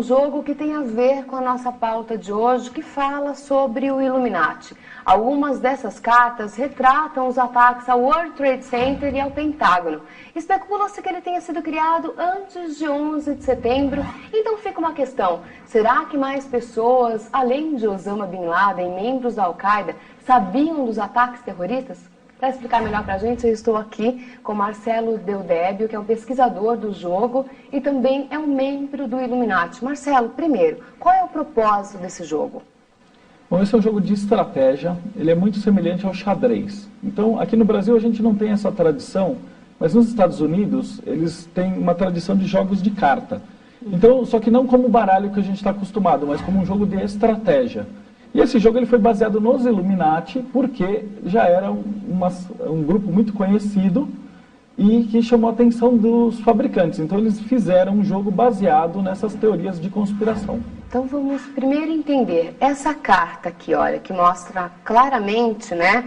um jogo que tem a ver com a nossa pauta de hoje, que fala sobre o Illuminati. Algumas dessas cartas retratam os ataques ao World Trade Center e ao Pentágono. Especula-se que ele tenha sido criado antes de 11 de setembro. Então fica uma questão: será que mais pessoas, além de Osama Bin Laden, membros da Al-Qaeda, sabiam dos ataques terroristas? Para explicar melhor para a gente, eu estou aqui com Marcelo Deudébio, que é um pesquisador do jogo e também é um membro do Illuminati. Marcelo, primeiro, qual é o propósito desse jogo? Bom, esse é um jogo de estratégia, ele é muito semelhante ao xadrez. Então, aqui no Brasil a gente não tem essa tradição, mas nos Estados Unidos eles têm uma tradição de jogos de carta. Então, só que não como o baralho que a gente está acostumado, mas como um jogo de estratégia. E esse jogo ele foi baseado nos Illuminati, porque já era um grupo muito conhecido e que chamou a atenção dos fabricantes. Então eles fizeram um jogo baseado nessas teorias de conspiração. Então vamos primeiro entender essa carta aqui, olha, que mostra claramente, né,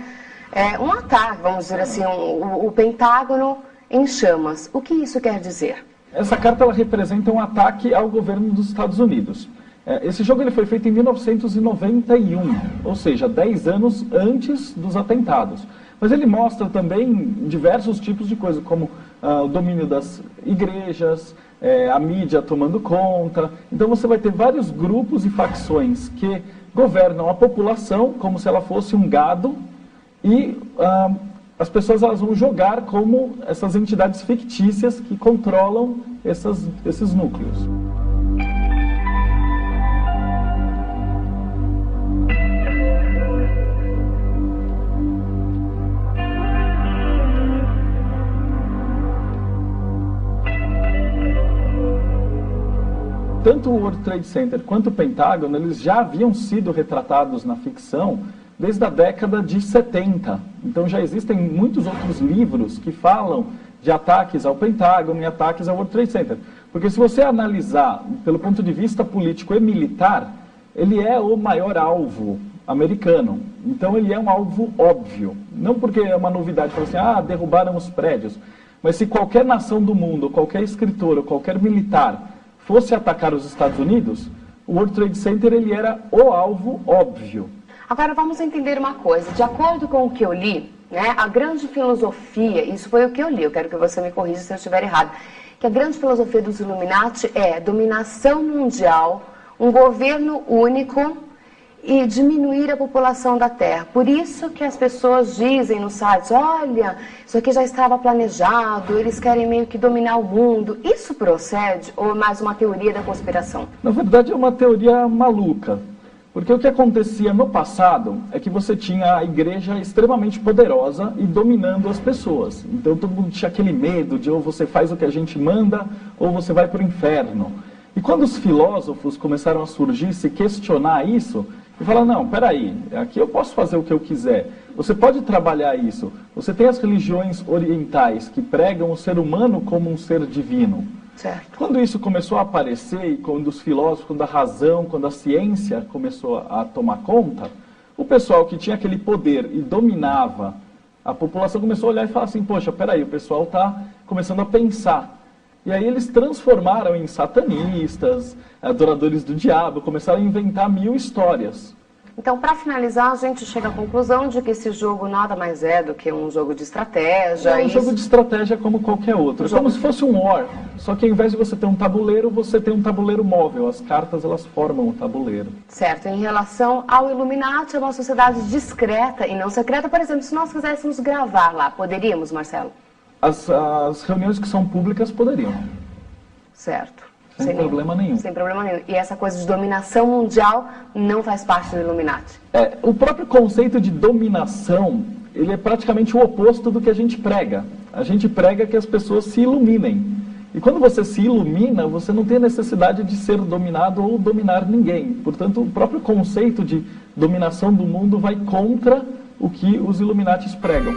um ataque, vamos dizer assim, o Pentágono em chamas. O que isso quer dizer? Essa carta ela representa um ataque ao governo dos Estados Unidos. Esse jogo ele foi feito em 1991, ou seja, 10 anos antes dos atentados. Mas ele mostra também diversos tipos de coisas, como o domínio das igrejas, a mídia tomando conta. Então você vai ter vários grupos e facções que governam a população como se ela fosse um gado e as pessoas elas vão jogar como essas entidades fictícias que controlam esses núcleos. Tanto o World Trade Center quanto o Pentágono, eles já haviam sido retratados na ficção desde a década de 70. Então já existem muitos outros livros que falam de ataques ao Pentágono e ataques ao World Trade Center. Porque se você analisar pelo ponto de vista político e militar, ele é o maior alvo americano. Então ele é um alvo óbvio. Não porque é uma novidade, falar assim, derrubaram os prédios. Mas se qualquer nação do mundo, qualquer escritor, ou qualquer militar fosse atacar os Estados Unidos, o World Trade Center ele era o alvo óbvio. Agora vamos entender uma coisa. De acordo com o que eu li, né, a grande filosofia, isso foi o que eu li, eu quero que você me corrija se eu estiver errado, que a grande filosofia dos Illuminati é dominação mundial, um governo único e diminuir a população da Terra. Por isso que as pessoas dizem nos sites, olha, isso aqui já estava planejado, eles querem meio que dominar o mundo. Isso procede ou é mais uma teoria da conspiração? Na verdade é uma teoria maluca, porque o que acontecia no passado é que você tinha a igreja extremamente poderosa e dominando as pessoas. Então todo mundo tinha aquele medo de ou você faz o que a gente manda ou você vai para o inferno. E quando os filósofos começaram a surgir, se questionar isso, e falar, não, peraí, aqui eu posso fazer o que eu quiser. Você pode trabalhar isso. Você tem as religiões orientais que pregam o ser humano como um ser divino. Certo. Quando isso começou a aparecer, e quando os filósofos, quando a razão, quando a ciência começou a tomar conta, o pessoal que tinha aquele poder e dominava a população começou a olhar e falar assim, poxa, peraí, o pessoal está começando a pensar. E aí eles transformaram em satanistas, adoradores do diabo, começaram a inventar 1000 histórias. Então, para finalizar, a gente chega à conclusão de que esse jogo nada mais é do que um jogo de estratégia. É um jogo de estratégia como qualquer outro. É como se fosse um war. Só que ao invés de você ter um tabuleiro, você tem um tabuleiro móvel. As cartas, elas formam o tabuleiro. Certo. Em relação ao Illuminati, é uma sociedade discreta e não secreta. Por exemplo, se nós quiséssemos gravar lá, poderíamos, Marcelo? As reuniões que são públicas poderiam. Certo. Sem problema nenhum. Sem problema nenhum. E essa coisa de dominação mundial não faz parte do Illuminati? O próprio conceito de dominação, ele é praticamente o oposto do que a gente prega. A gente prega que as pessoas se iluminem. E quando você se ilumina, você não tem a necessidade de ser dominado ou dominar ninguém. Portanto, o próprio conceito de dominação do mundo vai contra o que os Illuminatis pregam.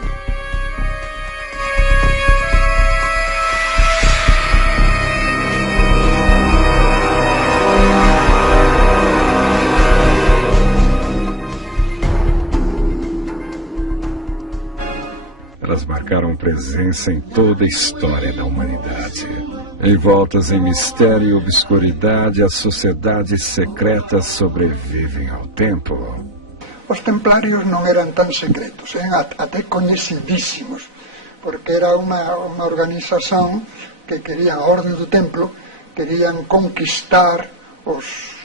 Elas marcaram presença em toda a história da humanidade. Envoltas em mistério e obscuridade, as sociedades secretas sobrevivem ao tempo. Os templários não eram tão secretos, eram até conhecidíssimos, porque era uma organização que queria, a Ordem do Templo, queriam conquistar os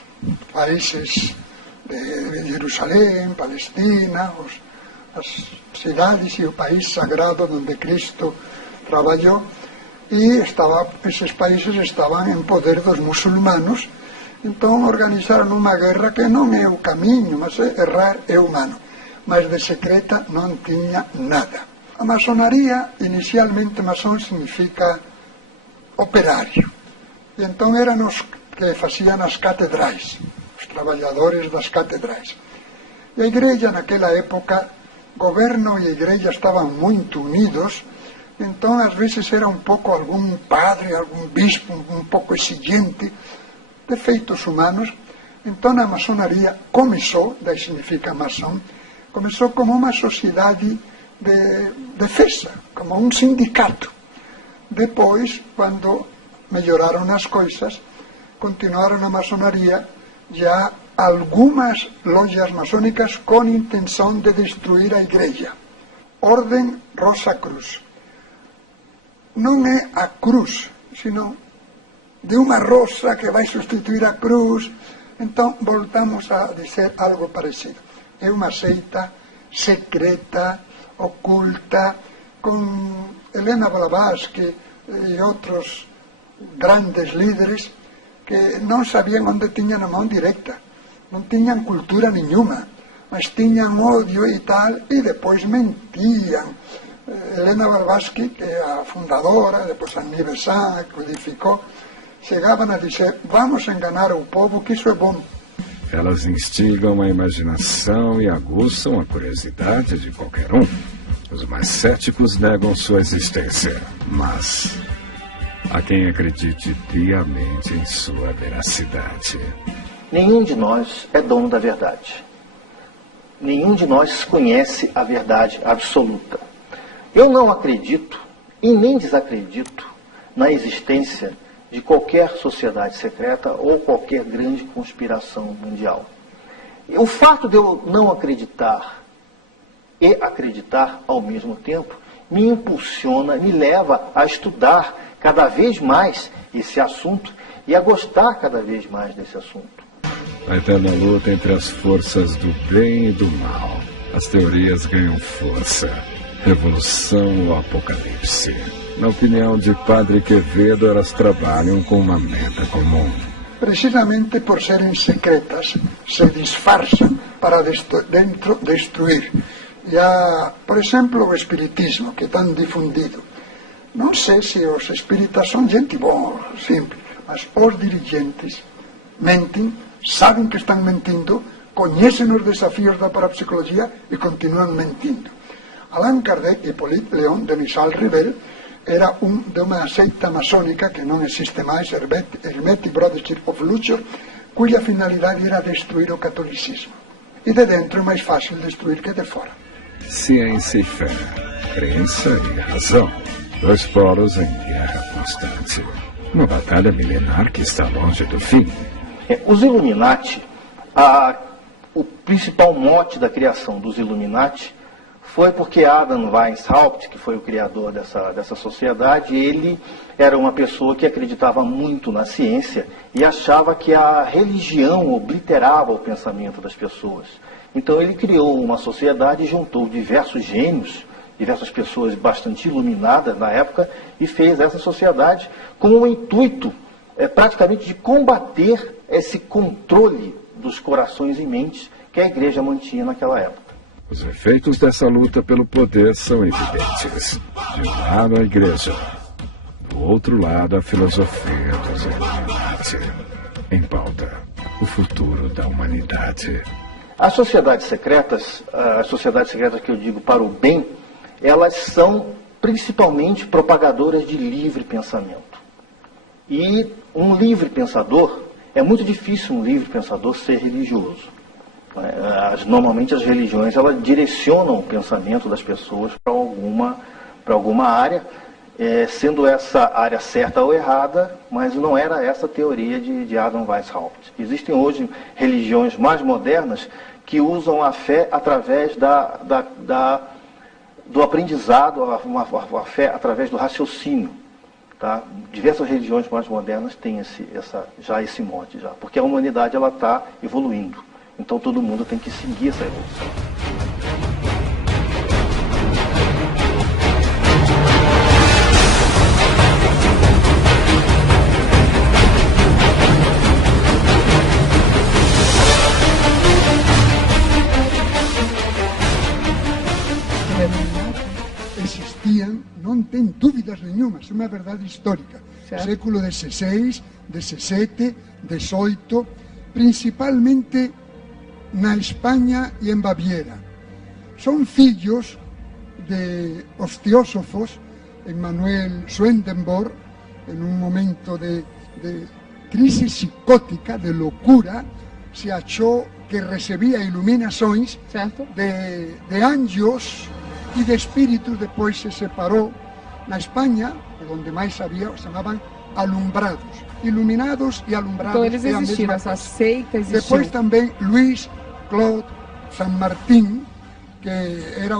países de Jerusalém, Palestina, as cidades e o país sagrado onde Cristo trabalhou, e esses países estavam em poder dos muçulmanos. Então organizaram uma guerra que não é o caminho, mas errar é humano. Mas de secreta não tinha nada. A maçonaria, inicialmente maçom significa operário. E então eram os que faziam as catedrais, os trabalhadores das catedrais. E a igreja naquela época, governo e igreja estavam muito unidos, então às vezes era um pouco algum padre, algum bispo um pouco exigente, defeitos humanos. Então a maçonaria começou, daí significa maçom, começou como uma sociedade de defesa, como um sindicato. Depois, quando melhoraram as coisas, continuaram a maçonaria, já algumas lojas maçônicas com intenção de destruir a igreja. Ordem Rosa Cruz. Não é a cruz, senão de uma rosa que vai substituir a cruz. Então voltamos a dizer algo parecido. É uma seita secreta, oculta, com Helena Blavatsky e outros grandes líderes que não sabiam onde tinham a mão direita, não tinham cultura nenhuma, mas tinham ódio e tal, e depois mentiam. Helena Blavatsky, que é a fundadora, depois a Nivesan, a codificou, chegavam a dizer: vamos enganar o povo, que isso é bom. Elas instigam a imaginação e aguçam a curiosidade de qualquer um. Os mais céticos negam sua existência, mas há quem acredite piamente em sua veracidade. Nenhum de nós é dono da verdade. Nenhum de nós conhece a verdade absoluta. Eu não acredito e nem desacredito na existência de qualquer sociedade secreta ou qualquer grande conspiração mundial. O fato de eu não acreditar e acreditar ao mesmo tempo me impulsiona, me leva a estudar cada vez mais esse assunto e a gostar cada vez mais desse assunto. A eterna luta entre as forças do bem e do mal. As teorias ganham força. Revolução ou apocalipse. Na opinião de Padre Quevedo, elas trabalham com uma meta comum. Precisamente por serem secretas, se disfarçam para destruir. E há, por exemplo, o espiritismo, que é tão difundido. Não sei se os espíritas são gente boa, sempre, mas os dirigentes mentem, sabem que estão mentindo, conhecem os desafios da parapsicologia e continuam mentindo. Allan Kardec e Hippolyte Léon de Misal-Rivel era de uma seita maçônica que não existe mais, Hermetic Brothership of Luxor, cuja finalidade era destruir o catolicismo. E de dentro é mais fácil destruir que de fora. Ciência e fé, crença e razão, dois polos em guerra constante. Uma batalha milenar que está longe do fim. Os Illuminati, o principal mote da criação dos Illuminati foi porque Adam Weishaupt, que foi o criador dessa sociedade, ele era uma pessoa que acreditava muito na ciência e achava que a religião obliterava o pensamento das pessoas. Então ele criou uma sociedade e juntou diversos gênios, diversas pessoas bastante iluminadas na época, e fez essa sociedade com o intuito praticamente de combater esse controle dos corações e mentes que a igreja mantinha naquela época. Os efeitos dessa luta pelo poder são evidentes. De um lado, a igreja. Do outro lado, a filosofia dos Illuminati. Em pauta, o futuro da humanidade. As sociedades secretas que eu digo para o bem, elas são principalmente propagadoras de livre pensamento. E um livre pensador, é muito difícil um livre pensador ser religioso. Normalmente as religiões elas direcionam o pensamento das pessoas para alguma alguma área, sendo essa área certa ou errada, mas não era essa a teoria de Adam Weishaupt. Existem hoje religiões mais modernas que usam a fé através do aprendizado, a fé através do raciocínio. Tá? Diversas religiões mais modernas têm já esse mote, porque a humanidade está evoluindo. Então todo mundo tem que seguir essa evolução. Existían, non ten dúbidas nenhumas, é unha verdade histórica. Certo. Século XVI, XVII, XVIII, principalmente na España e en Baviera. Son fillos de os teósofos, Emanuel Swedenborg, en un momento de crisis psicótica, de locura, se achou que recebía iluminações Certo? de anjos e de espíritus. Depois se separou. Na Espanha, onde mais havia, chamaban alumbrados. Iluminados e alumbrados. Então eles é a existiram, mesma essa seita existiu. Depois também Luís Claude San Martín, que era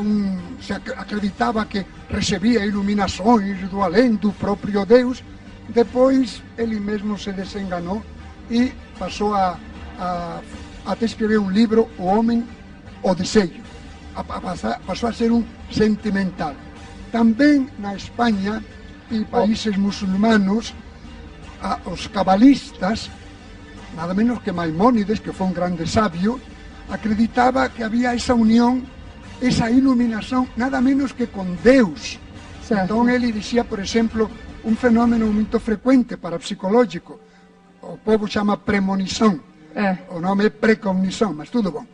se acreditava que recebia iluminações do além do próprio Deus. Depois ele mesmo se desenganou e passou a escrever um livro, O Homem, o Desejo. Passou a ser um sentimental. Também na Espanha e países muçulmanos, os cabalistas, nada menos que Maimónides, que foi um grande sábio, acreditava que havia essa união, essa iluminação, nada menos que com Deus. Certo. Então ele dizia, por exemplo, um fenômeno muito frequente para psicológico, o povo chama premonição, o nome é precognição, mas tudo bom.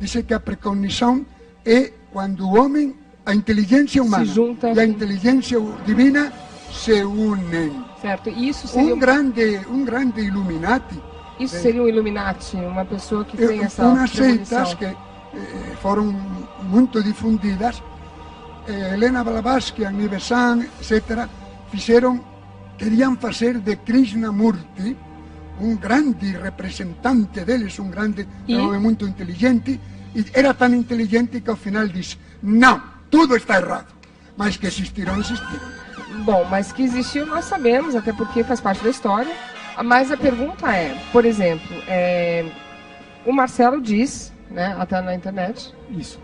Diz que a precognição é quando o homem, a inteligência humana e a inteligência divina se unem. Certo, e isso seria Um grande Illuminati. Isso seria um Illuminati, uma pessoa que tem essa umas premonição. seitas que foram muito difundidas. Helena Blavatsky, Agni Besant, etc., queriam fazer de Krishnamurti um grande representante deles, um grande homem muito inteligente, e era tão inteligente que ao final disse: não, tudo está errado, mas que existiram. Bom, mas que existiu nós sabemos, até porque faz parte da história. Mas a pergunta é, por exemplo, o Marcelo diz, né, até na internet... Isso.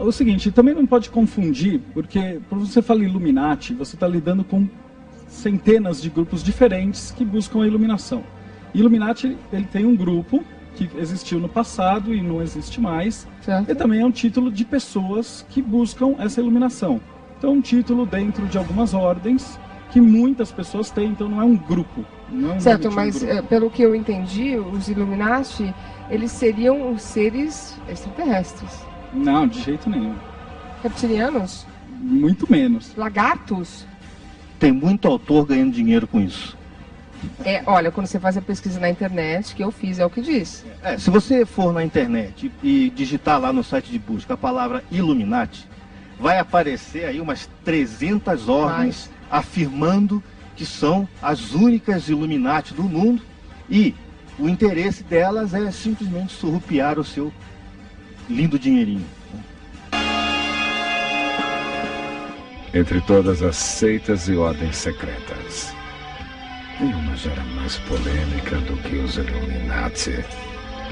O seguinte, também não pode confundir, porque quando você fala Illuminati, você está lidando com centenas de grupos diferentes que buscam a iluminação. Illuminati, ele tem um grupo que existiu no passado e não existe mais, certo. E também é um título de pessoas que buscam essa iluminação. Então, um título dentro de algumas ordens que muitas pessoas têm, então não é um grupo. Não é certo, mas pelo que eu entendi, os Illuminati, eles seriam os seres extraterrestres. Não, de jeito nenhum. Reptilianos? Muito menos. Lagartos? Tem muito autor ganhando dinheiro com isso. Olha, quando você faz a pesquisa na internet, que eu fiz, é o que diz. Se você for na internet e digitar lá no site de busca a palavra Illuminati, vai aparecer aí umas 300 ordens afirmando que são as únicas Illuminati do mundo, e o interesse delas é simplesmente surrupiar o seu lindo dinheirinho. Entre todas as seitas e ordens secretas, nenhuma gera mais polêmica do que os Illuminati.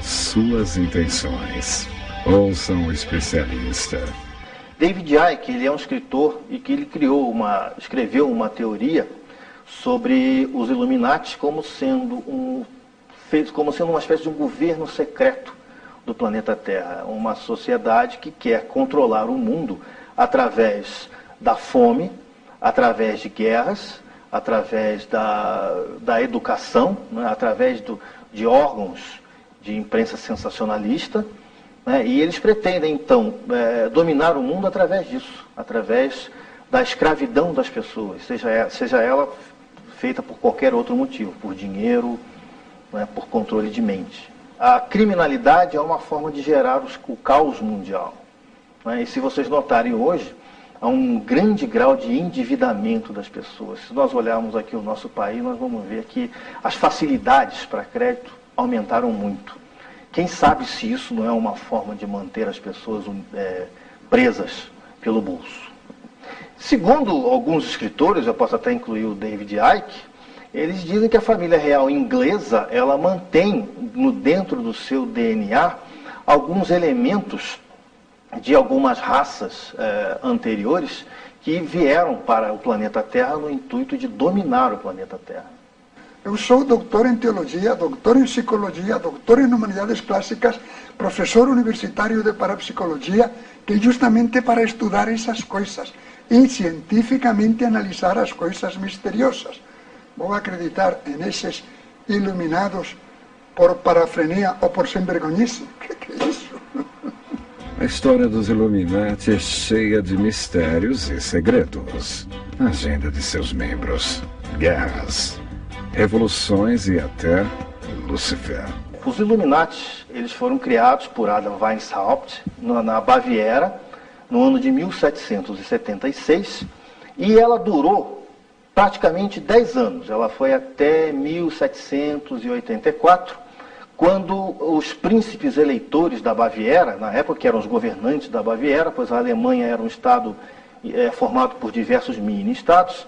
Suas intenções. Ouçam o especialista. David Icke, ele é um escritor e que ele escreveu uma teoria sobre os Illuminati como sendo uma espécie de um governo secreto do planeta Terra, uma sociedade que quer controlar o mundo através da fome, através de guerras, através da educação, né, através de órgãos de imprensa sensacionalista, né, e eles pretendem, então, dominar o mundo através disso, através da escravidão das pessoas, seja ela feita por qualquer outro motivo, por dinheiro, né, por controle de mente. A criminalidade é uma forma de gerar o caos mundial. Né, e se vocês notarem hoje, a um grande grau de endividamento das pessoas. Se nós olharmos aqui o nosso país, nós vamos ver que as facilidades para crédito aumentaram muito. Quem sabe se isso não é uma forma de manter as pessoas presas pelo bolso. Segundo alguns escritores, eu posso até incluir o David Icke, eles dizem que a família real inglesa, ela mantém dentro do seu DNA alguns elementos de algumas raças anteriores que vieram para o planeta Terra no intuito de dominar o planeta Terra. Eu sou doutor em teologia, doutor em psicologia, doutor em humanidades clássicas, professor universitário de parapsicologia, que justamente para estudar essas coisas e cientificamente analisar as coisas misteriosas. Vou acreditar nesses iluminados por parafrenia ou por sem vergonhice? Que é isso? A história dos Illuminati é cheia de mistérios e segredos. A agenda de seus membros, guerras, revoluções e até Lúcifer. Os Illuminati, eles foram criados por Adam Weishaupt na Baviera, no ano de 1776, e ela durou praticamente 10 anos. Ela foi até 1784, quando os príncipes eleitores da Baviera, na época que eram os governantes da Baviera, pois a Alemanha era um estado formado por diversos mini-estados,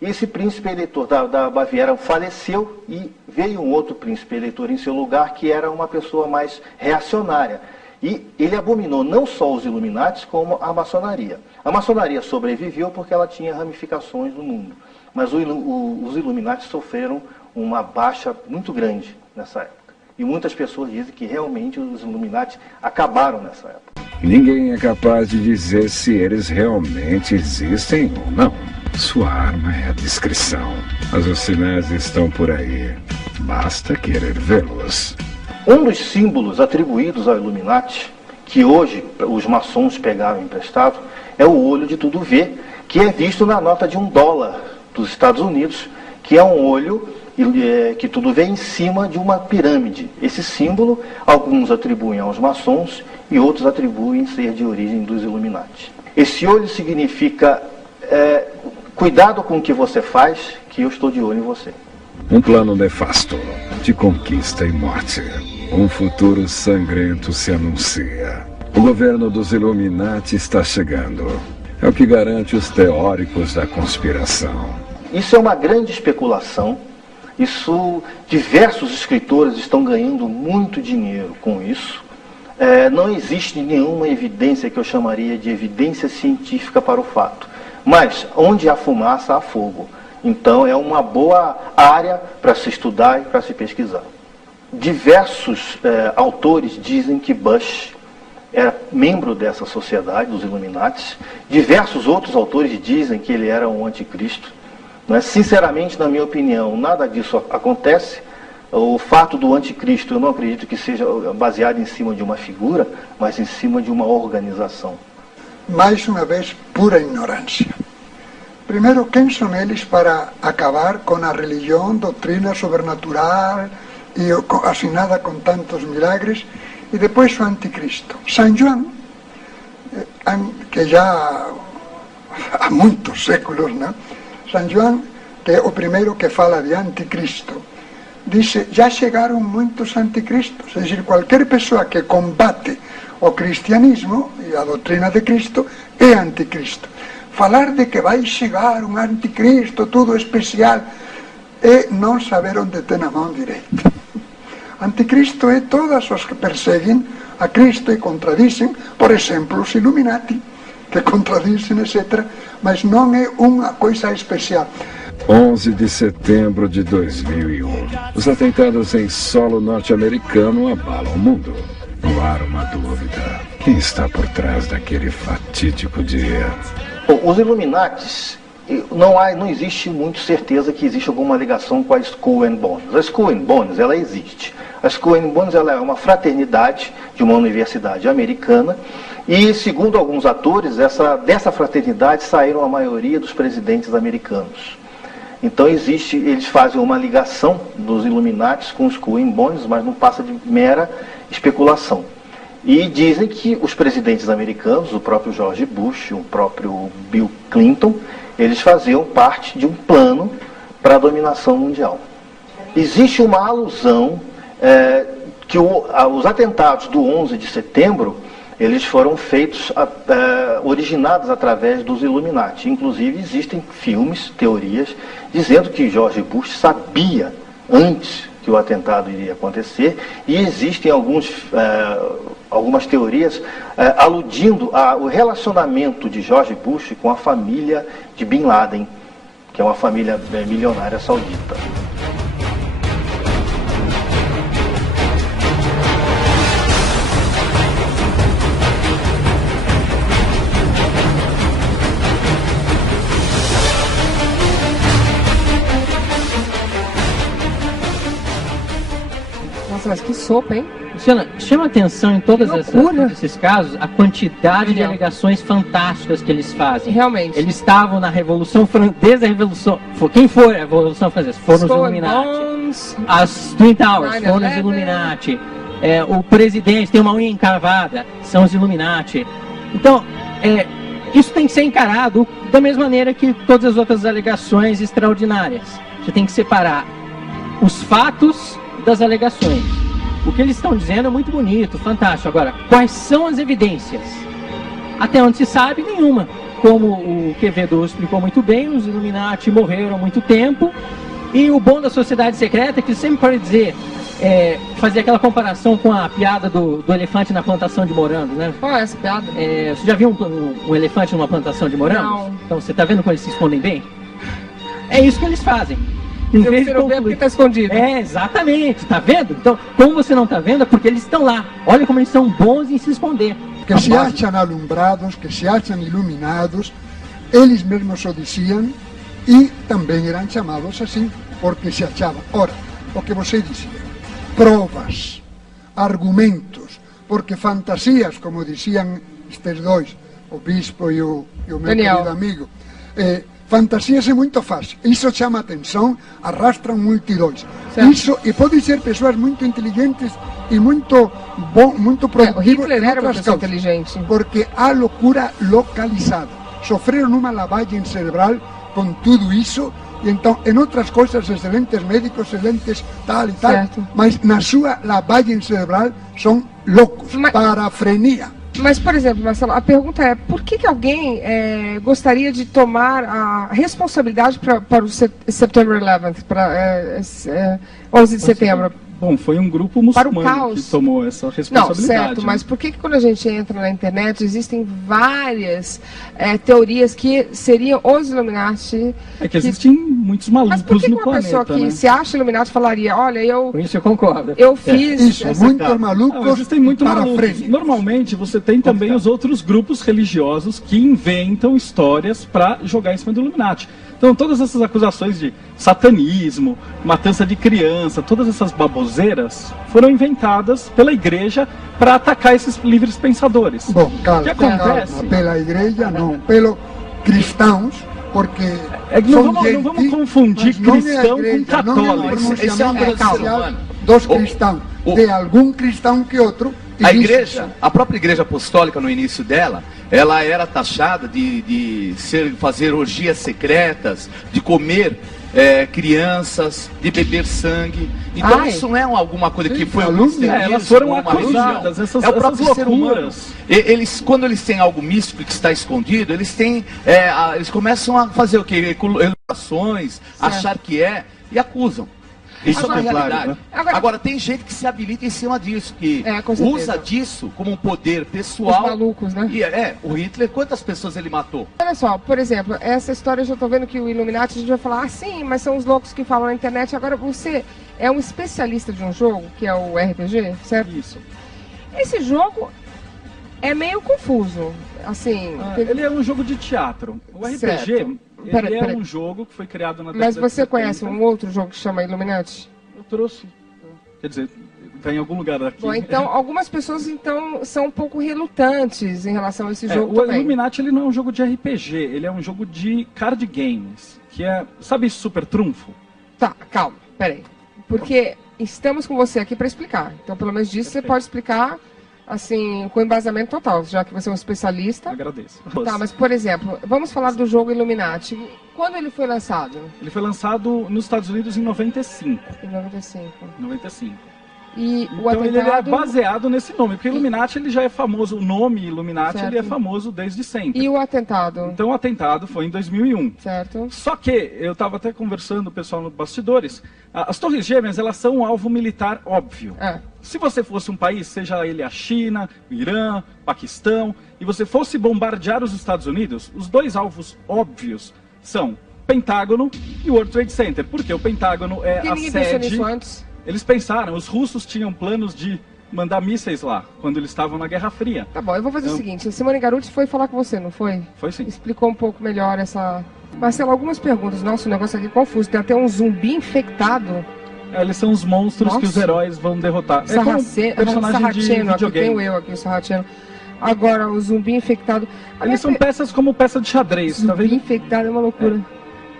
esse príncipe eleitor da Baviera faleceu e veio um outro príncipe eleitor em seu lugar, que era uma pessoa mais reacionária. E ele abominou não só os Illuminati, como a maçonaria. A maçonaria sobreviveu porque ela tinha ramificações no mundo, mas os Illuminati sofreram uma baixa muito grande nessa época. E muitas pessoas dizem que realmente os Illuminati acabaram nessa época. Ninguém é capaz de dizer se eles realmente existem ou não. Sua arma é a discrição. Mas os sinais estão por aí. Basta querer vê-los. Um dos símbolos atribuídos ao Illuminati, que hoje os maçons pegaram emprestado, é o olho de tudo ver, que é visto na nota de $1 dos Estados Unidos, que é um olho que tudo vê em cima de uma pirâmide. Esse símbolo, alguns atribuem aos maçons e outros atribuem ser de origem dos Illuminati. Esse olho significa cuidado com o que você faz, que eu estou de olho em você. Um plano nefasto de conquista e morte. Um futuro sangrento se anuncia. O governo dos Illuminati está chegando. É o que garante os teóricos da conspiração. Isso é uma grande especulação. Diversos escritores estão ganhando muito dinheiro com isso. Não existe nenhuma evidência que eu chamaria de evidência científica para o fato. Mas onde há fumaça, há fogo. Então é uma boa área para se estudar e para se pesquisar. Diversos autores dizem que Bush era membro dessa sociedade, dos Illuminati. Diversos outros autores dizem que ele era um anticristo. Sinceramente, na minha opinião, nada disso acontece. O fato do anticristo, eu não acredito que seja baseado em cima de uma figura, mas em cima de uma organização. Mais uma vez, pura ignorância. Primeiro, quem são eles para acabar com a religião, doutrina sobrenatural e assinada com tantos milagres? E depois o anticristo. São João, que já há muitos séculos, não? São João, que é o primeiro que fala de anticristo, diz: já chegaram muitos anticristos. É decir, qualquer pessoa que combate o cristianismo e a doutrina de Cristo é anticristo. Falar de que vai chegar um anticristo, tudo especial, é não saber onde tem a mão direita. Anticristo é todos os que perseguem a Cristo e contradizem, por exemplo, os Illuminati, que contradizem, etc. Mas não é uma coisa especial. 11 de setembro de 2001. Os atentados em solo norte-americano abalam o mundo. Não há uma dúvida. Quem está por trás daquele fatídico dia? Bom, os Illuminati, não existe muito certeza que existe alguma ligação com a Skull and Bones. A Skull and Bones, ela existe. A Skull and Bones, ela é uma fraternidade de uma universidade americana e, segundo alguns atores, dessa fraternidade saíram a maioria dos presidentes americanos. Então eles fazem uma ligação dos Illuminati com os Skull and Bones, mas não passa de mera especulação. E dizem que os presidentes americanos, o próprio George Bush, o próprio Bill Clinton, eles faziam parte de um plano para a dominação mundial. Existe uma alusão que os atentados do 11 de setembro, eles foram feitos, originados através dos Illuminati. Inclusive, existem filmes, teorias, dizendo que George Bush sabia antes que o atentado iria acontecer, e existem algumas teorias aludindo ao relacionamento de George Bush com a família de Bin Laden, que é uma família milionária saudita. Nossa, mas que sopa, hein? Luciana, chama atenção em todos esses casos a quantidade de alegações fantásticas que eles fazem. Realmente. Eles estavam na Revolução desde a Revolução. Quem foi a Revolução Francesa? Foram os Illuminati. As Twin Towers foram os Illuminati. O presidente tem uma unha encravada, são os Illuminati. Então, isso tem que ser encarado da mesma maneira que todas as outras alegações extraordinárias. Você tem que separar os fatos das alegações. O que eles estão dizendo é muito bonito, fantástico. Agora, quais são as evidências? Até onde se sabe, nenhuma. Como o Quevedo explicou muito bem, os Illuminati morreram há muito tempo, e o bom da sociedade secreta é que sempre pode dizer, fazer aquela comparação com a piada do elefante na plantação de morangos, né? Qual é essa piada? Você já viu um elefante numa plantação de morangos? Não. Então, você está vendo como eles se escondem bem? É isso que eles fazem. Você não vê porque está escondido. Exatamente, tá vendo? Então, como você não está vendo, é porque eles estão lá. Olha como eles são bons em se esconder. Que se acham alumbrados, que se acham iluminados, eles mesmos o diziam, e também eram chamados assim, porque se achavam. Ora, o que você dizia, provas, argumentos, porque fantasias, como diziam estes dois, o bispo e o meu querido amigo, fantasias é muito fácil, isso chama atenção, arrastram multidões. Isso, e podem ser pessoas muito inteligentes e muito produtivas. O Hitler era uma pessoa inteligente. Porque há loucura localizada. Sofreram uma lavagem cerebral com tudo isso, e então, em outras coisas, excelentes médicos, excelentes tal e tal, mas na sua lavagem cerebral são loucos, parafrenia. Mas, por exemplo, Marcelo, a pergunta é, por que alguém gostaria de tomar a responsabilidade para o September 11th, para 11 de setembro? Bom, foi um grupo muçulmano que tomou essa responsabilidade. Não, certo, mas por que quando a gente entra na internet existem várias teorias que seriam os Illuminati? É que existem muitos malucos no planeta. Mas por que uma pessoa que se acha Illuminati falaria, olha, com isso eu concordo. Eu fiz... Isso, muitos malucos. Existem muitos malucos. Normalmente você tem também os outros grupos religiosos que inventam histórias para jogar em cima do Illuminati. Então, todas essas acusações de satanismo, matança de criança, todas essas baboseiras foram inventadas pela igreja para atacar esses livres pensadores. Bom, calma, o que acontece? Calma, pela igreja não, pelos cristãos, porque não vamos confundir cristão com católico. Esse é um pronunciamento dos cristãos, de algum cristão que outro. A igreja, a própria igreja apostólica no início dela, ela era taxada de fazer orgias secretas, de comer crianças, de beber sangue. Então isso não é alguma coisa que foi elas foram acusadas, essas loucuras. Quando eles têm algo místico que está escondido, eles começam a fazer o quê? Elucubrações, achar que e acusam. Isso é uma realidade. Agora, tem gente que se habilita em cima disso, que usa disso como um poder pessoal. Os malucos, né? O Hitler, quantas pessoas ele matou? Olha só, por exemplo, essa história eu já estou vendo que o Illuminati, a gente vai falar, sim, mas são os loucos que falam na internet. Agora, você é um especialista de um jogo, que é o RPG, certo? Isso. Esse jogo é meio confuso, assim... Ele é um jogo de teatro. O RPG... Ele é um jogo que foi criado na década Mas você de 70. conhece um outro jogo que chama Illuminati? Eu trouxe. Quer dizer, está em algum lugar aqui. Bom, então, algumas pessoas são um pouco relutantes em relação a esse jogo também. O Illuminati ele não é um jogo de RPG, ele é um jogo de card games, que é... Sabe Super Trunfo? Tá, calma, peraí. Porque estamos com você aqui para explicar. Então, pelo menos disso, você pode explicar assim, com embasamento total, já que você é um especialista. Agradeço. Tá, mas por exemplo, vamos falar do jogo Illuminati. Quando ele foi lançado? Ele foi lançado nos Estados Unidos em 95. Em 95. 95. E o então atentado... ele é baseado nesse nome, porque Illuminati ele já é famoso, o nome Illuminati certo. ele é famoso desde sempre. E o atentado? Então o atentado foi em 2001. Certo. Só que, eu estava até conversando com o pessoal nos bastidores, as Torres Gêmeas elas são um alvo militar óbvio. Se você fosse um país, seja ele a China, o Irã, o Paquistão, e você fosse bombardear os Estados Unidos, os dois alvos óbvios são Pentágono e o World Trade Center, porque o Pentágono é a sede... Nisso antes? Eles pensaram, os russos tinham planos de mandar mísseis lá, quando eles estavam na Guerra Fria. Tá bom, eu vou fazer o seguinte, a Simone Garuti foi falar com você, não foi? Foi sim. Explicou um pouco melhor essa... Marcelo, algumas perguntas. Nossa, o negócio aqui é confuso. Tem até um zumbi infectado. Eles são os monstros que os heróis vão derrotar. Sarraceno, aqui tenho eu aqui, o Sarraceno. Agora, o zumbi infectado... Eles são peças como peça de xadrez, tá vendo? Zumbi infectado é uma loucura.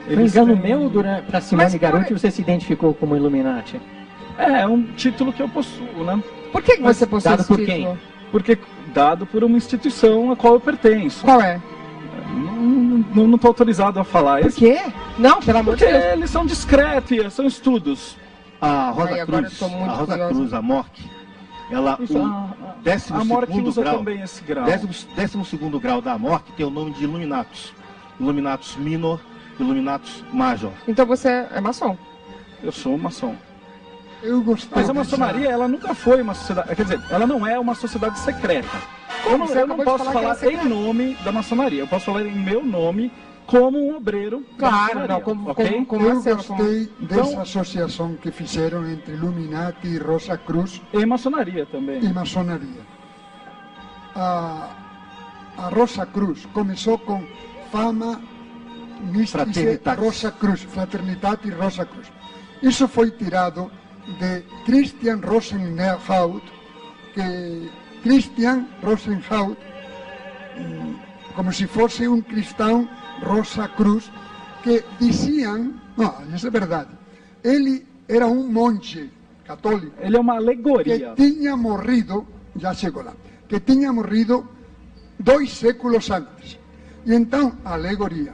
Foi engano meu, para Simone Garuti, você se identificou como Illuminati? É um título que eu possuo, né? Por que você possui esse título? Quem? Porque dado por uma instituição a qual eu pertenço. Qual é? Não estou autorizado a falar. Por quê? Não, pelo amor de Deus. Porque eles são discretos, são estudos. A Rosa Cruz, a Mork, ela, isso, o 12º grau, também esse grau. 12º grau da Mork tem o nome de Illuminatus. Illuminatus Minor, Illuminatus Major. Então você é maçom? Eu sou maçom. Eu gostei. Mas a maçonaria, ela nunca foi uma sociedade... Quer dizer, ela não é uma sociedade secreta. Eu não posso falar em nome da maçonaria. Eu posso falar em meu nome como um obreiro da maçonaria. Não, como eu gostei dessa associação que fizeram entre Illuminati e Rosa Cruz. E maçonaria também. E maçonaria. A Rosa Cruz começou com fama mística Rosa Cruz, Fraternidade Rosa Cruz. Isso foi tirado de Christian Rosenhaut, que Christian Rosenhaut, como se fosse um cristão Rosa Cruz, que diziam, não, isso é verdade, ele era um monge católico. Ele é uma alegoria. Que tinha morrido, já chegou lá, que tinha morrido 2 séculos antes. E então, a alegoria,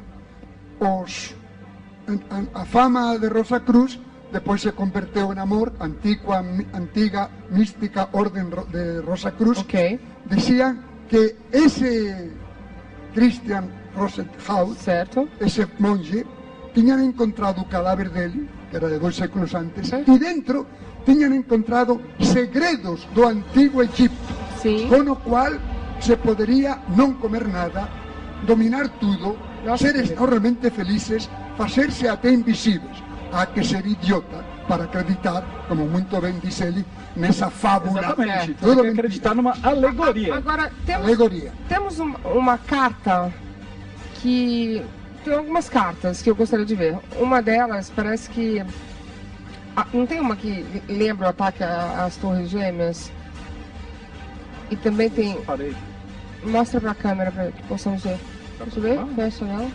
a fama de Rosa Cruz depois se converteu em amor, antiga mística Orden de Rosa Cruz. Diziam que esse Christian Rosenhaut, esse monge, tinham encontrado o cadáver dele, que era de 2 séculos antes, e dentro tinham encontrado segredos do antigo Egito, com o qual se poderia não comer nada, dominar tudo, ser enormemente felizes, fazer-se até invisíveis. Há que ser idiota para acreditar, como muito bem diz ele, nessa fábula. Exatamente, tem que acreditar numa alegoria. Agora, alegoria. Temos uma carta que... Tem algumas cartas que eu gostaria de ver. Uma delas parece que... não tem uma que lembra o ataque às Torres Gêmeas? E também tem... Mostra pra câmera para que possamos ver. Deixa eu ver, fecha ela.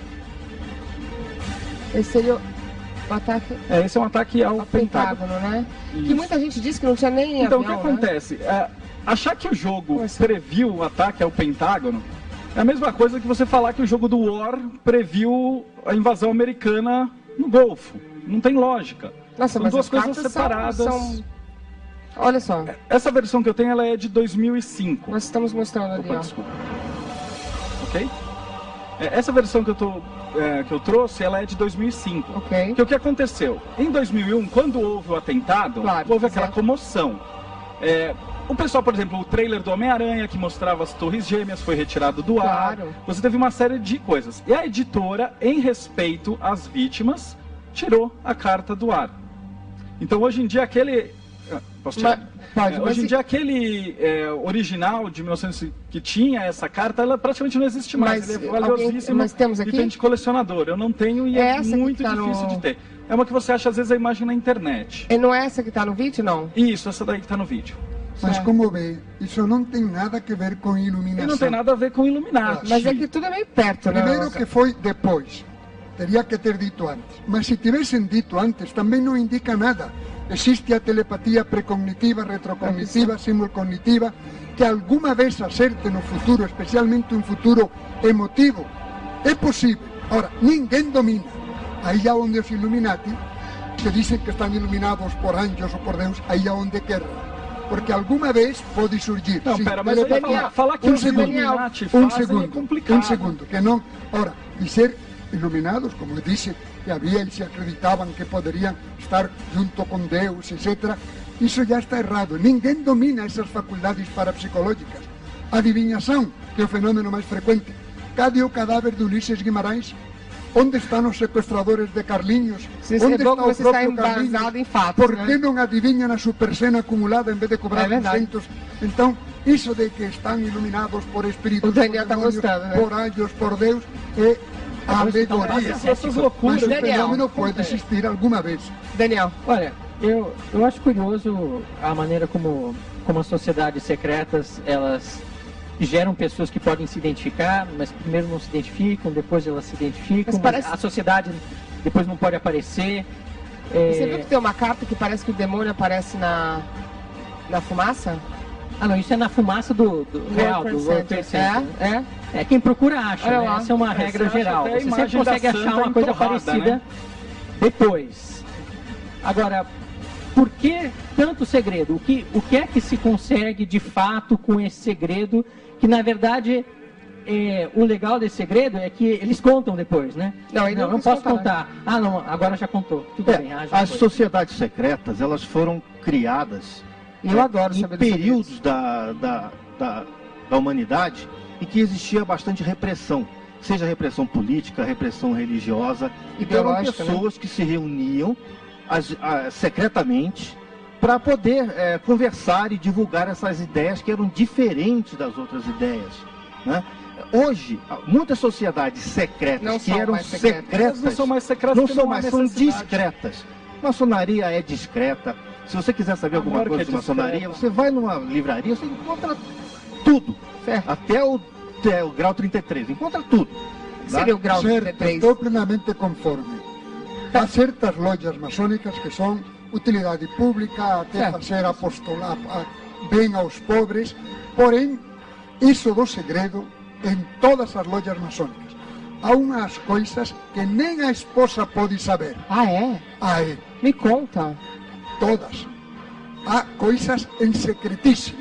Esse seria o ataque... esse é um ataque ao Pentágono, né? Isso. Que muita gente disse que não tinha nem então, avião, o que acontece? Achar que o jogo previu o ataque ao Pentágono é a mesma coisa que você falar que o jogo do War previu a invasão americana no Golfo. Não tem lógica. Nossa, são mas duas coisas separadas. Olha só. Essa versão que eu tenho, ela é de 2005. Nós estamos mostrando ali, ó. Desculpa. Ok? Essa versão que eu trouxe, ela é de 2005. Ok. Que o que aconteceu? Em 2001, quando houve o atentado, houve aquela comoção. O pessoal, por exemplo, o trailer do Homem-Aranha, que mostrava as Torres Gêmeas, foi retirado do ar. Você teve uma série de coisas. E a editora, em respeito às vítimas, tirou a carta do ar. Então, hoje em dia, aquele... Posso tirar? Hoje em dia, aquele original de 1900 que tinha essa carta, ela praticamente não existe mais. Ele é valiosíssimo. Mas temos aqui? E tem de colecionador. Eu não tenho e é muito difícil de ter. É uma que você acha, às vezes, a imagem na internet. E não é essa que está no vídeo, não? Isso, essa daí que está no vídeo. Mas como vê, isso não tem nada a ver com iluminação. E não tem nada a ver com Illuminati. Mas é que tudo é meio perto, né? Primeiro que foi depois. Teria que ter dito antes. Mas se tivessem dito antes, também não indica nada. existe a telepatía precognitiva, retrocognitiva, simulcognitiva, que alguma vez acerte no futuro, especialmente un futuro emotivo. É posible. Ahora, ninguén domina. Aí já onde os Illuminati, que dicen que están iluminados por anjos ou por Deus, aí já onde querem. Porque alguma vez pode surgir. Não, sim, pera, mas falar que os Illuminati fazem é complicado. Um segundo, que não. Ora, dizer iluminados, como eu disse, que havia, eles acreditavam que poderiam estar junto com Deus, etc. Isso já está errado. Ninguém domina essas faculdades parapsicológicas. Adivinhação, que é o fenômeno mais frequente. Cadê o cadáver de Ulisses Guimarães? Onde estão os sequestradores de Carlinhos? Onde está o próprio Carlinhos? Em fatos, Por que não adivinham a supercena acumulada em vez de cobrar 200? Então, isso de que estão iluminados por espíritos, o Daniel está gostando, né? por anjos, por Deus, é alegoria. Essas loucuras. Mas o fenômeno pode existir alguma vez. Daniel. Olha, eu acho curioso a maneira como as sociedades secretas, elas geram pessoas que podem se identificar, mas primeiro não se identificam, depois elas se identificam, mas a sociedade depois não pode aparecer. Você viu que tem uma carta que parece que o demônio aparece na fumaça? Ah, não, isso é na fumaça do real, do World Trade Center. É, quem procura acha, né? Essa é uma regra geral. Você sempre consegue achar uma coisa parecida, né? Depois. Agora, por que tanto segredo? O que é que se consegue de fato com esse segredo? Que na verdade, o legal desse segredo é que eles contam depois, né? Não posso contar. Ah, não, agora já contou. Tudo bem. As sociedades secretas, elas foram criadas eu adoro em períodos da humanidade em que existia bastante repressão. Seja repressão política, repressão religiosa. Então eram pessoas que se reuniam secretamente para poder conversar e divulgar essas ideias que eram diferentes das outras ideias, né? Hoje, muitas sociedades secretas que eram secretas não são mais secretas, não são mais, são discretas. Maçonaria é discreta. Se você quiser saber alguma coisa de maçonaria, você vai numa livraria, você encontra tudo, até o grau 33, encontra tudo. Seria o grau 33? Estou plenamente conforme. Há certas lojas maçônicas que são utilidade pública, até fazer apostolado bem aos pobres, porém, isso do segredo em todas as lojas maçônicas. Há umas coisas que nem a esposa pode saber. Ah, é? Ah, é. Me conta. Todas. Há coisas em secretíssimo.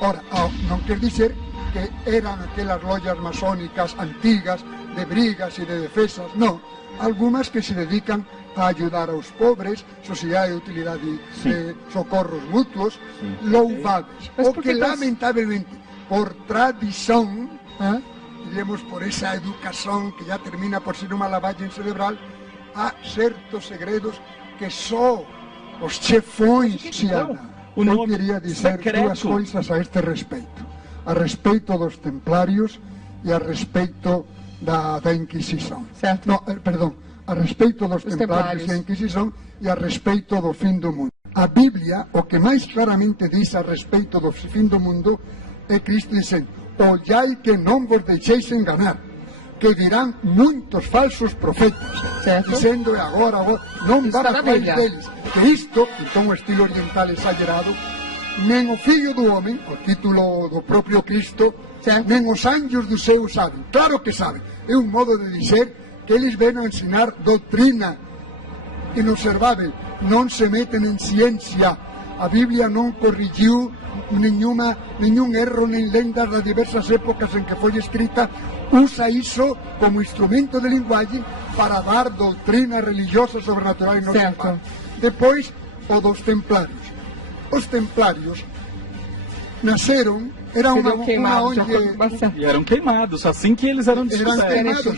Ora, não quer dizer que eram aquelas lojas maçônicas antigas, de brigas e de defesas, não. Algumas que se dedicam a ajudar aos pobres, sociedade de utilidade de socorros mútuos, louváveis. O que lamentavelmente, por tradição, diremos por essa educação que já termina por ser uma lavagem cerebral, há certos segredos que só os chefões Eu queria dizer duas coisas a este respeito. A respeito dos templários e a respeito da Inquisição. Certo. No, perdão, a respeito dos templários e a Inquisição e a respeito do fim do mundo. A Bíblia, o que mais claramente diz a respeito do fim do mundo, é Cristo dizendo: olhai que não vos deixeis enganar, que virão muitos falsos profetas, dizendo agora, não vá atrás deles, que isto, então o estilo oriental exagerado, nem o Filho do Homem, o título do próprio Cristo, nem os anjos do céu sabem. Claro que sabem. É um modo de dizer que eles vêm a ensinar doutrina inobservável, não se metem em ciência. A Bíblia não corrigiu nenhum erro nem lendas das diversas épocas em que foi escrita. Usa isso como instrumento de linguagem para dar doutrina religiosa sobrenatural e não. Depois, o dos templários. Os templários nasceram, era uma onde... E eram queimados, assim que eles eram descobertos.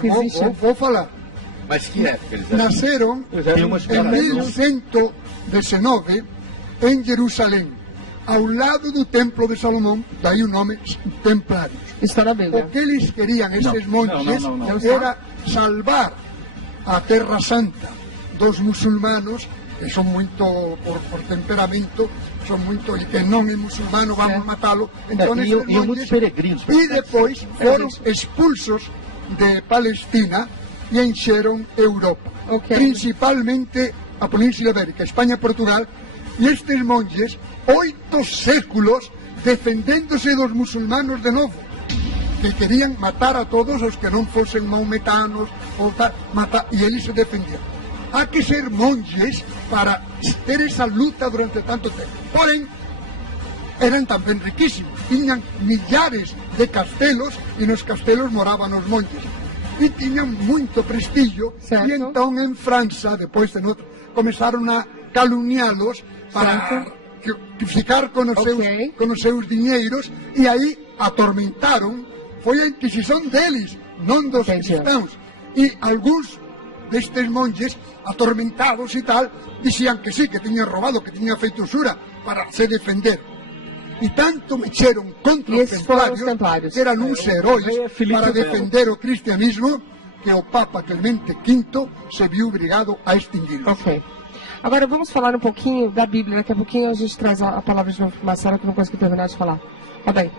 Vou falar. Mas que época eles eram? Nasceram em 1119 em Jerusalém, ao lado do Templo de Salomão, daí o nome Templários. Está na Bíblia. O que eles queriam, esses monges, era salvar a Terra Santa dos muçulmanos, que são muito, por temperamento, são muito, e que não é muçulmano, vamos matá-lo. Então, e muitos peregrinos. E depois foram expulsos de Palestina e encheram Europa. Principalmente a Península Ibérica, Espanha e Portugal, E estes monges, 8 séculos, defendendo-se dos muçulmanos de novo, que querían matar a todos os que non fosen maometanos, e eles se defendiam. Há que ser monges para ter esa luta durante tanto tempo. Porém, eran tamén riquísimos, tiñan millares de castelos, e nos castelos moraban os monges. E tiñan moito prestigio, e entón en França, depois de outro, começaron a calumnialos para ficar con os seus diñeiros, e aí atormentaron. Foi a Inquisición deles, non dos cristãos. E algúns destes monges, atormentados e tal, dixían que sí, que tiñan robado, que tiñan feito usura para se defender. E tanto mexeron contra os templários, que eran uns heróis para defender o cristianismo, que o Papa Clemente V se viu obrigado a extinguir. Ok. Agora vamos falar um pouquinho da Bíblia. Daqui a pouquinho a gente traz a palavra de novo para Marcelo, que não consegui terminar de falar. Roda aí.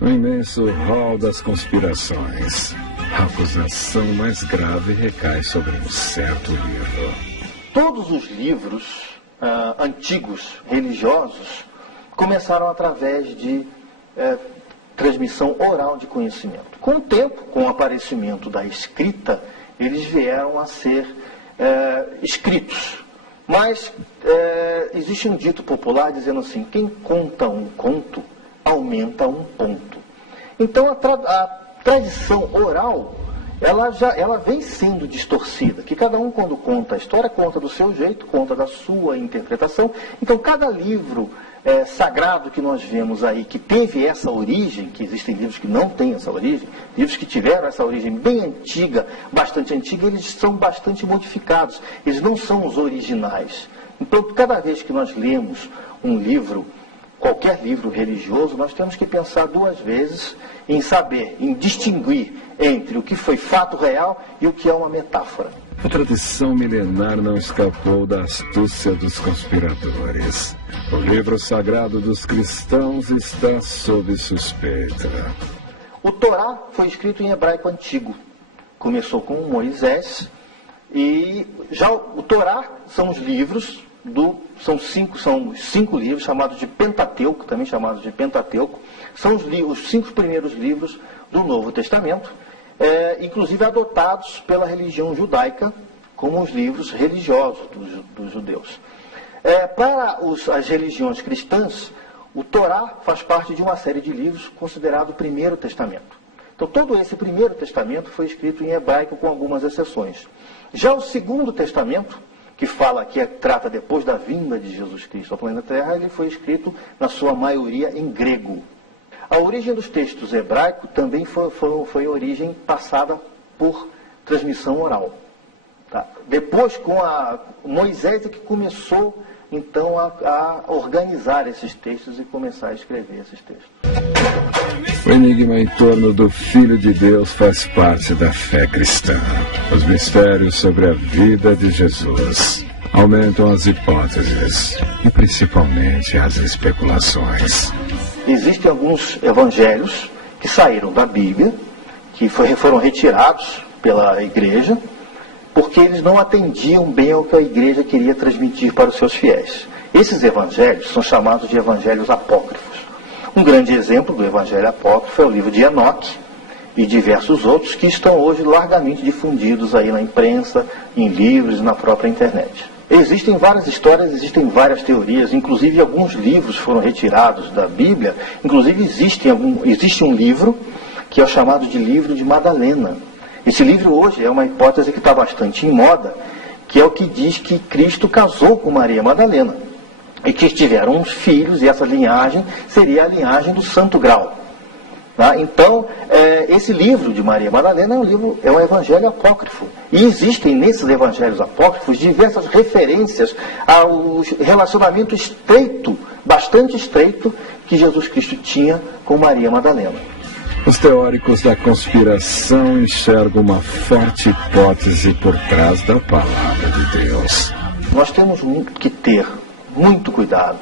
O imenso rol das conspirações. A acusação mais grave recai sobre um certo livro. Todos os livros antigos, religiosos, começaram através de transmissão oral de conhecimento. Com o tempo, com o aparecimento da escrita, eles vieram a ser escritos. Mas existe um dito popular dizendo assim: quem conta um conto, aumenta um ponto. Então a tradição oral, ela vem sendo distorcida, que cada um, quando conta a história, conta do seu jeito, conta da sua interpretação. Então cada livro sagrado que nós vemos aí, que teve essa origem, que existem livros que não têm essa origem, livros que tiveram essa origem bem antiga, bastante antiga, eles são bastante modificados, eles não são os originais. Então cada vez que nós lemos um livro, qualquer livro religioso, nós temos que pensar 2 vezes em saber, em distinguir entre o que foi fato real e o que é uma metáfora. A tradição milenar não escapou da astúcia dos conspiradores. O livro sagrado dos cristãos está sob suspeita. O Torá foi escrito em hebraico antigo. Começou com Moisés, e já o Torá são os livros são os 5 livros chamados de Pentateuco, também chamados de Pentateuco. São os 5 primeiros livros do Novo Testamento, inclusive adotados pela religião judaica como os livros religiosos dos judeus. Para as religiões cristãs, o Torá faz parte de uma série de livros considerado o Primeiro Testamento. Então todo esse Primeiro Testamento foi escrito em hebraico, com algumas exceções. Já o Segundo Testamento, que trata depois da vinda de Jesus Cristo ao planeta Terra, ele foi escrito, na sua maioria, em grego. A origem dos textos hebraicos também foi origem passada por transmissão oral. Tá? Depois, com Moisés, é que começou, então, a organizar esses textos e começar a escrever esses textos. O enigma em torno do Filho de Deus faz parte da fé cristã. Os mistérios sobre a vida de Jesus aumentam as hipóteses e principalmente as especulações. Existem alguns evangelhos que saíram da Bíblia, que foram retirados pela igreja, porque eles não atendiam bem ao que a igreja queria transmitir para os seus fiéis. Esses evangelhos são chamados de evangelhos apócrifos. Um grande exemplo do evangelho apócrifo é o livro de Enoque e diversos outros que estão hoje largamente difundidos aí na imprensa, em livros e na própria internet. Existem várias histórias, existem várias teorias, inclusive alguns livros foram retirados da Bíblia. Inclusive existe um livro que é o chamado de livro de Madalena. Esse livro hoje é uma hipótese que está bastante em moda, que é o que diz que Cristo casou com Maria Madalena e que tiveram uns filhos, e essa linhagem seria a linhagem do Santo Grau. Tá? Então, esse livro de Maria Madalena é um evangelho apócrifo. E existem nesses evangelhos apócrifos diversas referências ao relacionamento estreito, bastante estreito, que Jesus Cristo tinha com Maria Madalena. Os teóricos da conspiração enxergam uma forte hipótese por trás da palavra de Deus. Nós temos que ter muito cuidado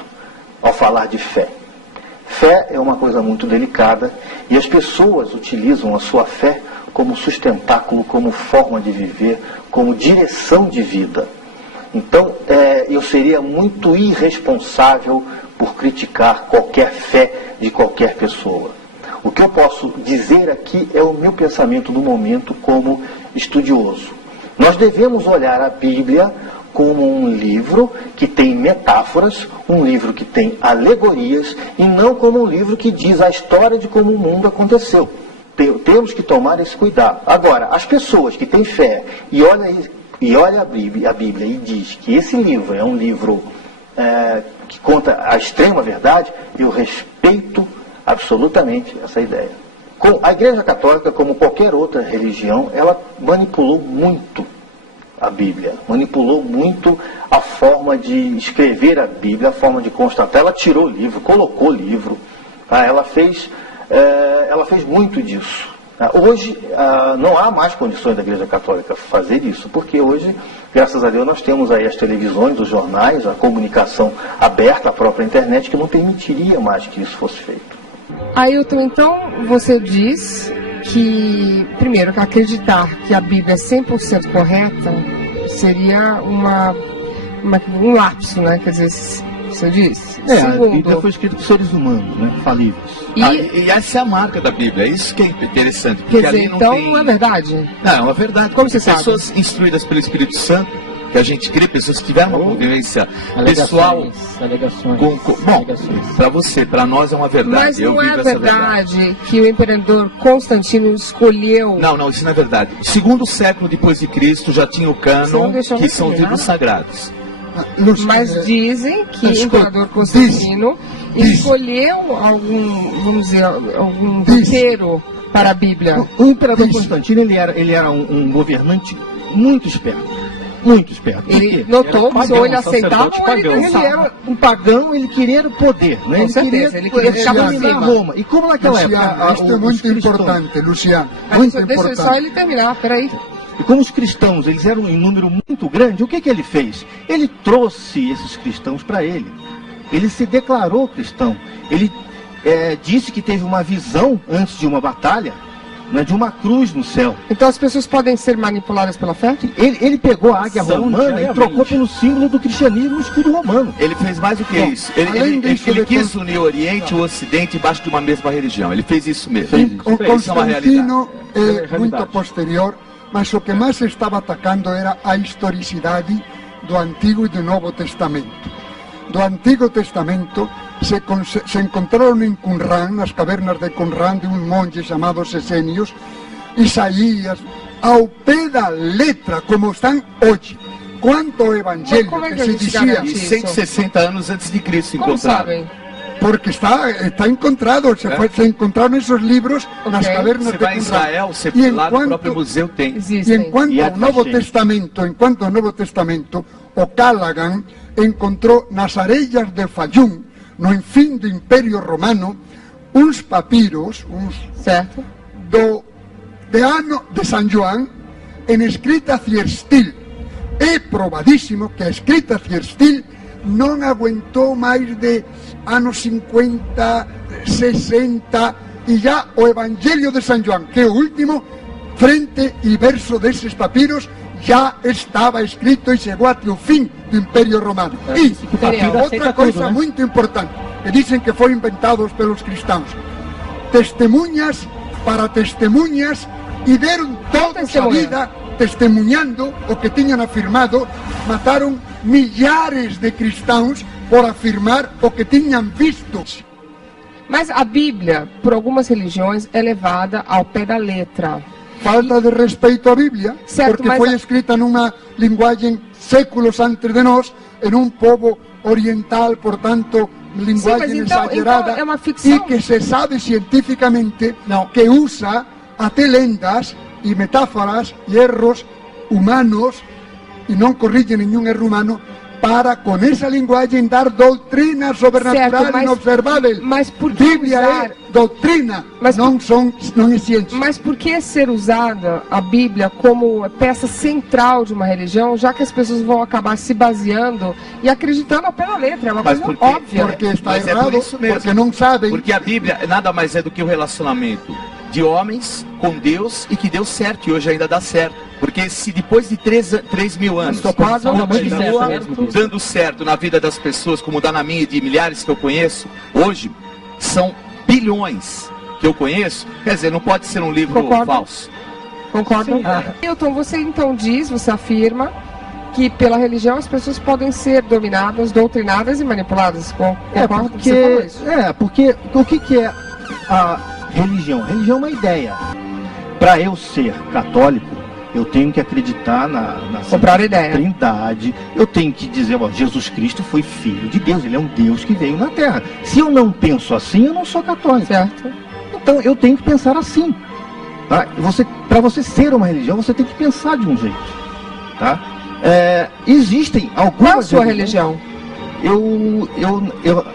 ao falar de fé. Fé é uma coisa muito delicada e as pessoas utilizam a sua fé como sustentáculo, como forma de viver, como direção de vida. Então, eu seria muito irresponsável por criticar qualquer fé de qualquer pessoa. O que eu posso dizer aqui é o meu pensamento do momento como estudioso. Nós devemos olhar a Bíblia como um livro que tem metáforas, um livro que tem alegorias, e não como um livro que diz a história de como o mundo aconteceu. Temos que tomar esse cuidado. Agora, as pessoas que têm fé e olham a Bíblia e diz que esse livro é um livro que conta a extrema verdade, eu respeito absolutamente essa ideia. A Igreja Católica, como qualquer outra religião, ela manipulou muito a Bíblia, manipulou muito a forma de escrever a Bíblia, a forma de constatar. Ela tirou o livro, colocou o livro, ela fez muito disso. Hoje não há mais condições da Igreja Católica fazer isso, porque hoje, graças a Deus, nós temos aí as televisões, os jornais, a comunicação aberta, a própria internet, que não permitiria mais que isso fosse feito. Ailton, então você diz que, primeiro, que acreditar que a Bíblia é 100% correta seria um lapso, né? Quer dizer, você diz? Segundo, a Bíblia foi escrita por seres humanos, né? Falíveis. E essa é a marca da Bíblia, é isso que é interessante. Quer dizer, então não é verdade? Não, é uma verdade. Como você sabe? Pessoas instruídas pelo Espírito Santo, que a gente crê, pessoas que tiveram uma convivência pessoal. Bom, para você, para nós é uma verdade. Mas não é verdade que o imperador Constantino escolheu... Não, isso não é verdade. O segundo século depois de Cristo já tinha o cânon, que são os livros sagrados. Mas dizem que o imperador Constantino escolheu algum roteiro para a Bíblia. O imperador Constantino ele era um governante muito esperto. Muito esperto. Ele notou que ou ele aceitava ou ele ele era um pagão, ele queria o poder. Né? Com certeza, ele queria ficar por cima. Roma. E como naquela época... Isto é muito importante, Luciano. Deixa só ele terminar, peraí. E como os cristãos eles eram em número muito grande, o que ele fez? Ele trouxe esses cristãos para ele. Ele se declarou cristão. Ele disse que teve uma visão antes de uma batalha, né, de uma cruz no céu. Então as pessoas podem ser manipuladas pela fé? Ele pegou a águia romana e trocou pelo símbolo do cristianismo, o escudo romano. Ele fez mais do que isso. Ele quis unir o Oriente e o Ocidente debaixo de uma mesma religião. Ele fez isso mesmo. Constantino é muito posterior, mas o que mais estava atacando era a historicidade do Antigo e do Novo Testamento. Do Antigo Testamento se encontraram em Qumran, nas cavernas de Qumran, de um monge chamado Sesenius, Isaías, ao pé da letra, como estão hoje. Quanto ao Evangelho que se dizia... 160 anos antes de Cristo encontraram. Porque está encontrado, se encontraram esses livros nas cavernas de Qumran. Você vai em Israel, lá no próprio museu tem. E enquanto ao Novo Testamento, o Callaghan encontrou nas areias de Fayum, no fim do Império Romano, uns papiros, de ano de São João, em escrita Cierstil. É provadíssimo que a escrita Cierstil não aguentou mais de anos 50, 60, e já o Evangelho de São João, que é o último, frente e verso desses papiros, já estava escrito e chegou até o fim do Império Romano. E outra coisa muito importante, que dizem que foi inventado pelos cristãos: testemunhas para testemunhas, e deram toda a vida testemunhando o que tinham afirmado. Mataram milhares de cristãos por afirmar o que tinham visto. Mas a Bíblia, por algumas religiões, é levada ao pé da letra. Falta de respeito à Bíblia, porque foi escrita numa linguagem séculos antes de nós, em um povo oriental, portanto, linguagem exagerada, é uma ficção. E que se sabe cientificamente que usa até lendas e metáforas e erros humanos, e não corrige nenhum erro humano, para com essa linguagem dar doutrina sobrenatural inobservável. Mas por que Bíblia é doutrina, não é ciência. Mas por que ser usada a Bíblia como peça central de uma religião, já que as pessoas vão acabar se baseando e acreditando ao pé da letra? É uma coisa óbvia. Porque está errado, porque não sabem. Porque a Bíblia nada mais é do que o relacionamento de homens com Deus e que deu certo e hoje ainda dá certo. Porque se depois de 3.000 anos continua dando certo na vida das pessoas, como dá na minha e de milhares que eu conheço, hoje são bilhões que eu conheço, quer dizer, não pode ser um livro falso. Concordo. Hilton, você então você afirma que pela religião as pessoas podem ser dominadas, doutrinadas e manipuladas. Concordo? Porque o que é a religião? A religião é uma ideia. Para eu ser católico, eu tenho que acreditar na Trindade. Eu tenho que dizer, Jesus Cristo foi filho de Deus, ele é um Deus que veio na Terra. Se eu não penso assim, eu não sou católico. Certo. Então eu tenho que pensar assim. Tá? Para você ser uma religião, você tem que pensar de um jeito. Tá? Existem algumas... Qual a sua religião? Eu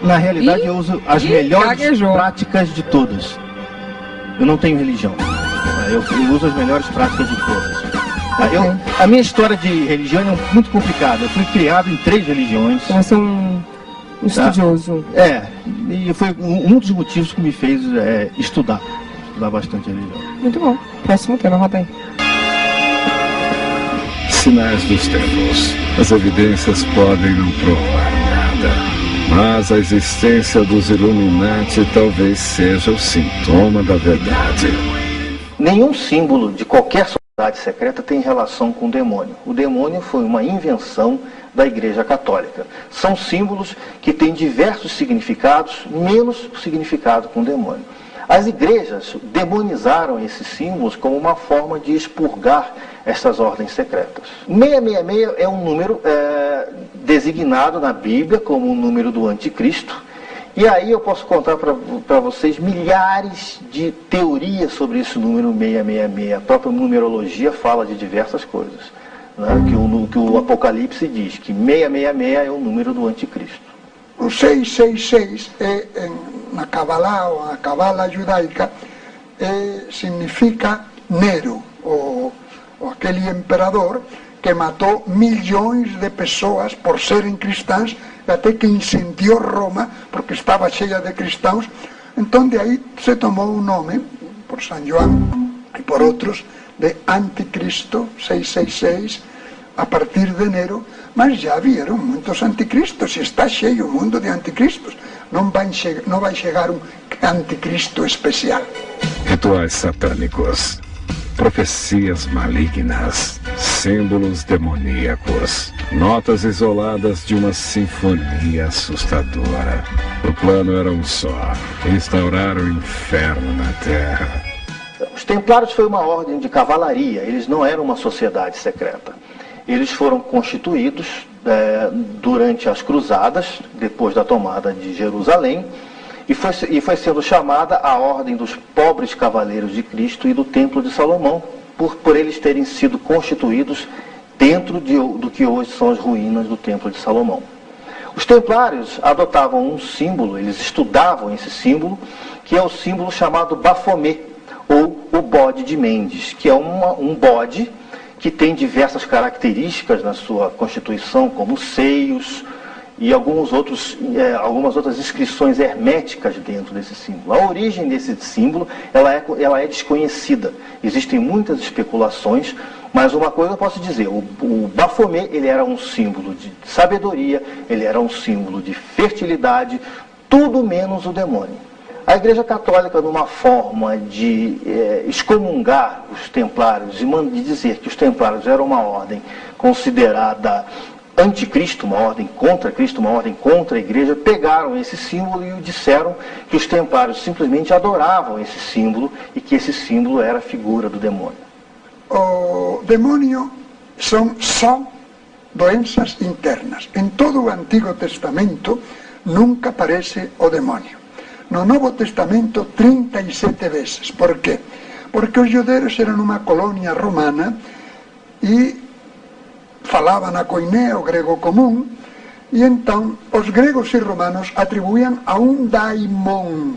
na realidade, eu uso as melhores práticas de todas. Eu não tenho religião. Eu uso as melhores práticas de todas. Okay. A minha história de religião é muito complicada. Eu fui criado em 3 religiões. Você é um estudioso. E foi um dos motivos que me fez estudar bastante religião. Muito bom. Próximo tema, roda aí. Sinais dos tempos. As evidências podem não provar nada, mas a existência dos Illuminati talvez seja o sintoma da verdade. Nenhum símbolo de qualquer sociedade secreta tem relação com o demônio. O demônio foi uma invenção da Igreja Católica. São símbolos que têm diversos significados, menos o significado com o demônio. As igrejas demonizaram esses símbolos como uma forma de expurgar essas ordens secretas. 666 é um número designado na Bíblia como o número do anticristo. E aí eu posso contar para vocês milhares de teorias sobre esse número 666. A própria numerologia fala de diversas coisas. Né? Que o Apocalipse diz que 666 é o número do anticristo. O 666 na Kabbalah ou na Cabala judaica significa Nero, ou aquele imperador que matou milhões de pessoas por serem cristãs, até que incendiou Roma porque estava cheia de cristãos. Então de aí se tomou o nome, por São João e por outros, de Anticristo 666, a partir de Nero. Mas já vieram muitos anticristos, e está cheio o mundo de anticristos. Não vai chegar um anticristo especial. Rituais satânicos, profecias malignas, símbolos demoníacos, notas isoladas de uma sinfonia assustadora. O plano era um só: instaurar o inferno na Terra. Os Templários foi uma ordem de cavalaria, eles não eram uma sociedade secreta. Eles foram constituídos durante as cruzadas, depois da tomada de Jerusalém, e foi sendo chamada a Ordem dos Pobres Cavaleiros de Cristo e do Templo de Salomão, por eles terem sido constituídos dentro do que hoje são as ruínas do Templo de Salomão. Os Templários adotavam um símbolo, eles estudavam esse símbolo, que é o símbolo chamado Baphomet, ou o bode de Mendes, que é um bode que tem diversas características na sua constituição, como seios e algumas outras inscrições herméticas dentro desse símbolo. A origem desse símbolo ela é desconhecida. Existem muitas especulações, mas uma coisa eu posso dizer: o Baphomet ele era um símbolo de sabedoria, ele era um símbolo de fertilidade, tudo menos o demônio. A Igreja Católica, numa forma de excomungar os Templários e de dizer que os Templários eram uma ordem considerada anticristo, uma ordem contra Cristo, uma ordem contra a Igreja, pegaram esse símbolo e disseram que os Templários simplesmente adoravam esse símbolo e que esse símbolo era a figura do demônio. O demônio são só doenças internas. Em todo o Antigo Testamento nunca aparece o demônio. No Novo Testamento 37 vezes. Por quê? Porque os judeus eram uma colônia romana e falavam a koiné, o grego comum, e então os gregos e romanos atribuíam a um daimon.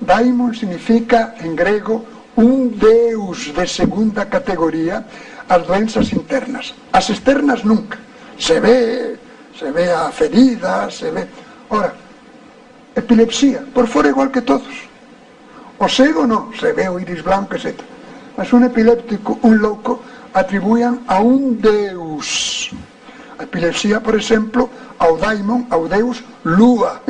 Daimon significa, em grego, um deus de segunda categoria, as doenças internas. As externas nunca. Se vê a ferida, se vê... Ora, epilepsia, por fora igual que todos. O cego não, se vê o íris branco, etc. Mas um epiléptico, um louco, atribuíam a um deus. A epilepsia, por exemplo, ao daimon, ao deus Lua.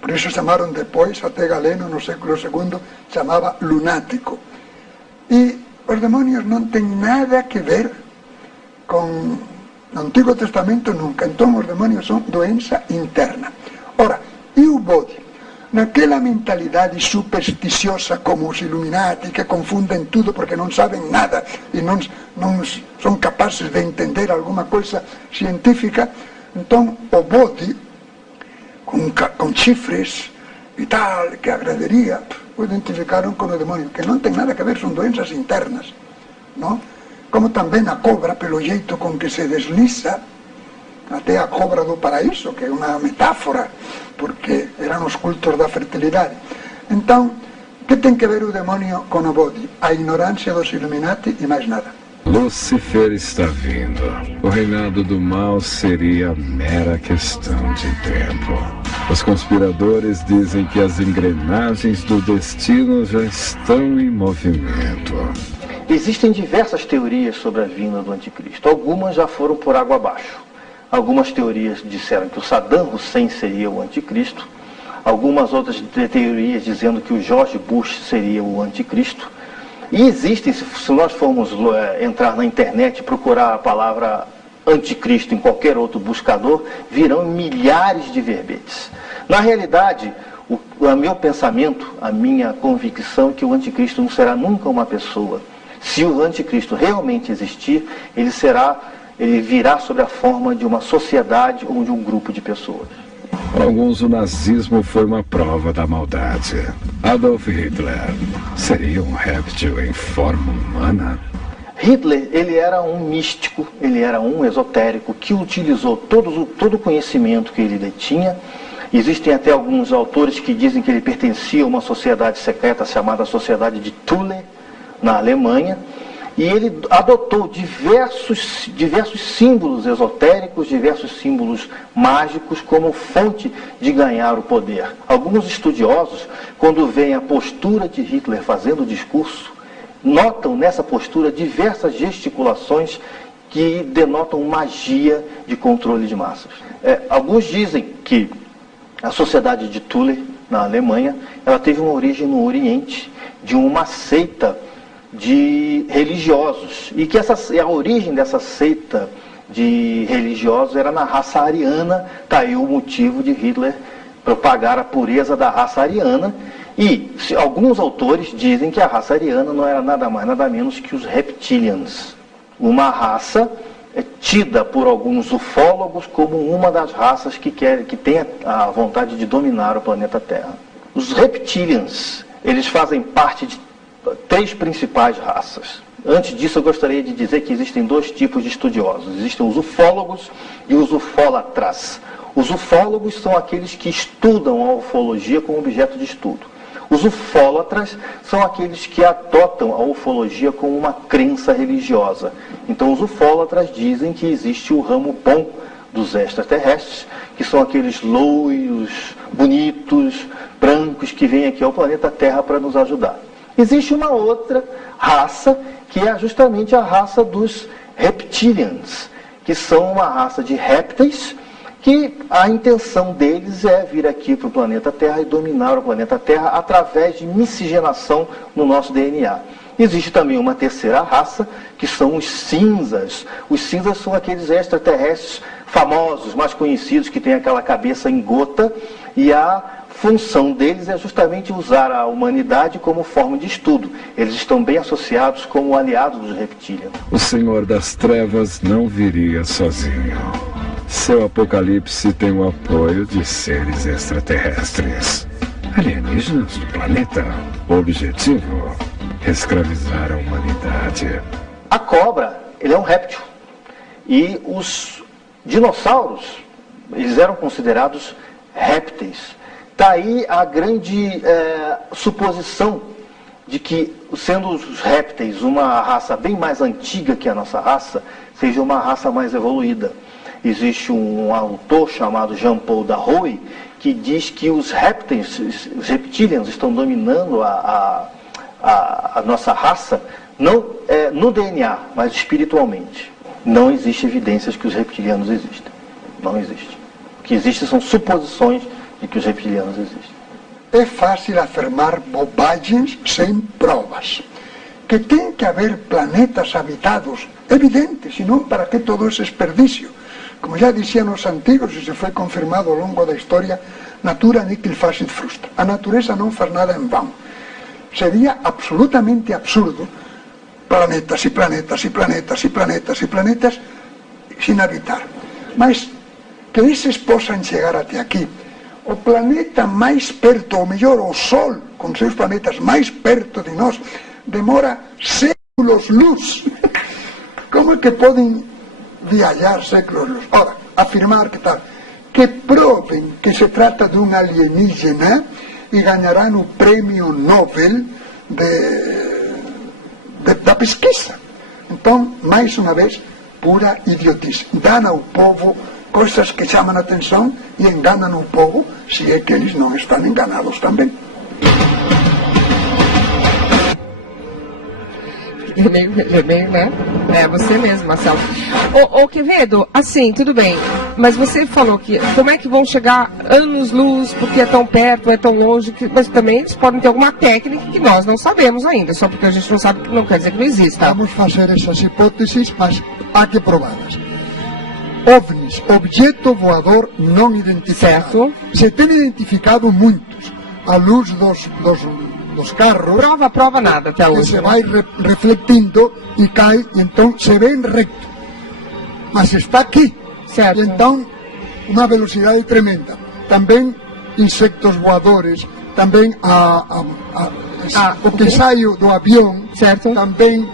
Por isso chamaram depois, até Galeno, no século II, chamava lunático. E os demónios não têm nada a ver com o Antigo Testamento nunca. Então os demónios são doença interna. Ora, e o bode? Naquela mentalidade supersticiosa como os Illuminati, que confundem tudo porque não sabem nada e não são capazes de entender alguma coisa científica, então o bode, com chifres e tal, que agradaria, o identificaram com o demônio, que não tem nada a ver, são doenças internas, não? Como também a cobra, pelo jeito com que se desliza, até a cobra do paraíso, que é uma metáfora, porque eram os cultos da fertilidade. Então, o que tem que ver o demônio com o bode? A ignorância dos Illuminati e mais nada. Lúcifer está vindo. O reinado do mal seria mera questão de tempo. Os conspiradores dizem que as engrenagens do destino já estão em movimento. Existem diversas teorias sobre a vinda do anticristo. Algumas já foram por água abaixo. Algumas teorias disseram que o Saddam Hussein seria o anticristo. Algumas outras teorias dizendo que o George Bush seria o anticristo. E existem, se nós formos entrar na internet e procurar a palavra anticristo em qualquer outro buscador, virão milhares de verbetes. Na realidade, o meu pensamento, a minha convicção é que o anticristo não será nunca uma pessoa. Se o anticristo realmente existir, ele virá sob a forma de uma sociedade ou de um grupo de pessoas. Para alguns, o nazismo foi uma prova da maldade. Adolf Hitler seria um réptil em forma humana? Hitler, ele era um místico, ele era um esotérico que utilizou todo o conhecimento que ele detinha. Existem até alguns autores que dizem que ele pertencia a uma sociedade secreta chamada Sociedade de Thule, na Alemanha. E ele adotou diversos símbolos esotéricos, diversos símbolos mágicos como fonte de ganhar o poder. Alguns estudiosos, quando veem a postura de Hitler fazendo o discurso, notam nessa postura diversas gesticulações que denotam magia de controle de massas. Alguns dizem que a Sociedade de Thule, na Alemanha, ela teve uma origem no Oriente, de uma seita de religiosos, e que a origem dessa seita de religiosos era na raça ariana. Está aí o motivo de Hitler propagar a pureza da raça ariana. E alguns autores dizem que a raça ariana não era nada mais, nada menos que os reptilians, uma raça tida por alguns ufólogos como uma das raças que tem a vontade de dominar o planeta Terra. Os reptilians, eles fazem parte de 3 principais raças. Antes disso, eu gostaria de dizer que existem 2 tipos de estudiosos. Existem os ufólogos e os ufólatras. Os ufólogos são aqueles que estudam a ufologia como objeto de estudo. Os ufólatras são aqueles que adotam a ufologia como uma crença religiosa. Então, os ufólatras dizem que existe o ramo bom dos extraterrestres, que são aqueles loiros, bonitos, brancos, que vêm aqui ao planeta Terra para nos ajudar. Existe uma outra raça, que é justamente a raça dos reptilians, que são uma raça de répteis, que a intenção deles é vir aqui para o planeta Terra e dominar o planeta Terra através de miscigenação no nosso DNA. Existe também uma terceira raça, que são os cinzas. Os cinzas são aqueles extraterrestres famosos, mais conhecidos, que têm aquela cabeça em gota, e a função deles é justamente usar a humanidade como forma de estudo. Eles estão bem associados como aliados dos reptilianos. O Senhor das Trevas não viria sozinho. Seu apocalipse tem o apoio de seres extraterrestres. Alienígenas do planeta. O objetivo: escravizar a humanidade. A cobra, ele é um réptil. E os dinossauros, eles eram considerados répteis. Está aí a grande suposição de que, sendo os répteis uma raça bem mais antiga que a nossa raça, seja uma raça mais evoluída. Existe um autor chamado Jean-Paul Darouet que diz que os reptilians estão dominando a nossa raça, não no DNA, mas espiritualmente. Não existe evidências que os reptilianos existem. Não existe. O que existe são suposições de que os reptilianos existem. É fácil afirmar bobagens sem provas. Que tem que haver planetas habitados, evidente, senão para que todo esse desperdício? Como já diziam os antigos, e se foi confirmado ao longo da história, natura nihil facit frustra. A natureza não faz nada em vão. Seria absolutamente absurdo planetas e planetas e planetas e planetas e planetas sem habitar. Mas que esses possam chegar até aqui. O planeta mais perto, ou melhor, o Sol, com seus planetas mais perto de nós, demora séculos-luz. Como é que podem viajar séculos-luz? Ora, afirmar que tal? Que provem que se trata de um alienígena e ganharão o prêmio Nobel da pesquisa. Então, mais uma vez, pura idiotice. Dão ao povo coisas que chamam a atenção e enganam o povo, se é que eles não estão enganados também. Meio, né? É, você mesmo, Marcelo. Ô, Quevedo, assim, tudo bem, mas você falou que como é que vão chegar anos-luz, porque é tão perto, é tão longe, mas também eles podem ter alguma técnica que nós não sabemos ainda, só porque a gente não sabe, não quer dizer que não exista. Vamos fazer essas hipóteses, mas há que prová-las. OVNIs, objeto voador não identificado. Certo. Se tem identificado muitos, à luz dos carros. Prova nada até hoje. Que se vai refletindo e cai, e então se vê em reto. Mas está aqui. Certo. E então, uma velocidade tremenda. Também insectos voadores, também o que sai do avião, certo. Também.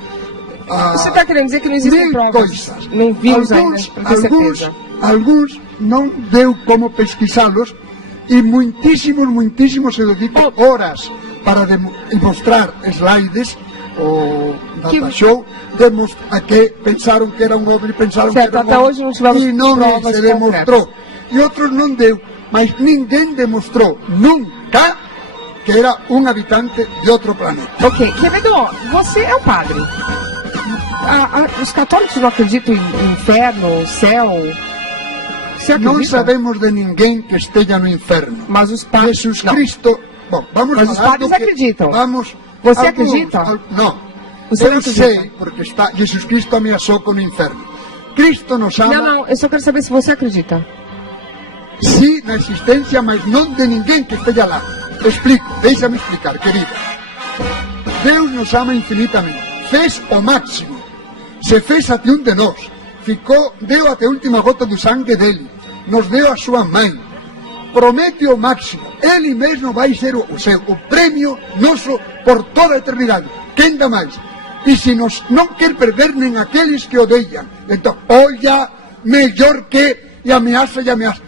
Você está querendo dizer que não existem provas? Coisas. Não vimos ainda, para ter certeza. Alguns não deu como pesquisá-los e muitíssimos se dedicam horas para mostrar slides ou data show, a que pensaram que era um OVNI, pensaram certo, que era um até hoje não tivemos e não provas se demonstrou. concretas. E outros não deu, mas ninguém demonstrou nunca que era um habitante de outro planeta. Ok, Quevedo, você é o padre. Os católicos não acreditam em inferno, céu? Você acredita? Não sabemos de ninguém que esteja no inferno. Mas os padres... Jesus Cristo... Bom, vamos mas os padres acreditam. Você acredita? Não. Você eu não acredita? sei, porque Jesus Cristo ameaçou com o inferno. Cristo nos ama... Não, eu só quero saber se você acredita. Sim, na existência, mas não de ninguém que esteja lá. Explico, deixa-me explicar, querida. Deus nos ama infinitamente. Fez o máximo. Se fez até um de nós. Deu até a última gota do sangue dele. Nos deu a sua mãe. Promete o máximo. Ele mesmo vai ser o prêmio nosso por toda a eternidade. Quem dá mais? E se não quer perder nem aqueles que odeiam. Então, olha, melhor que e ameaça.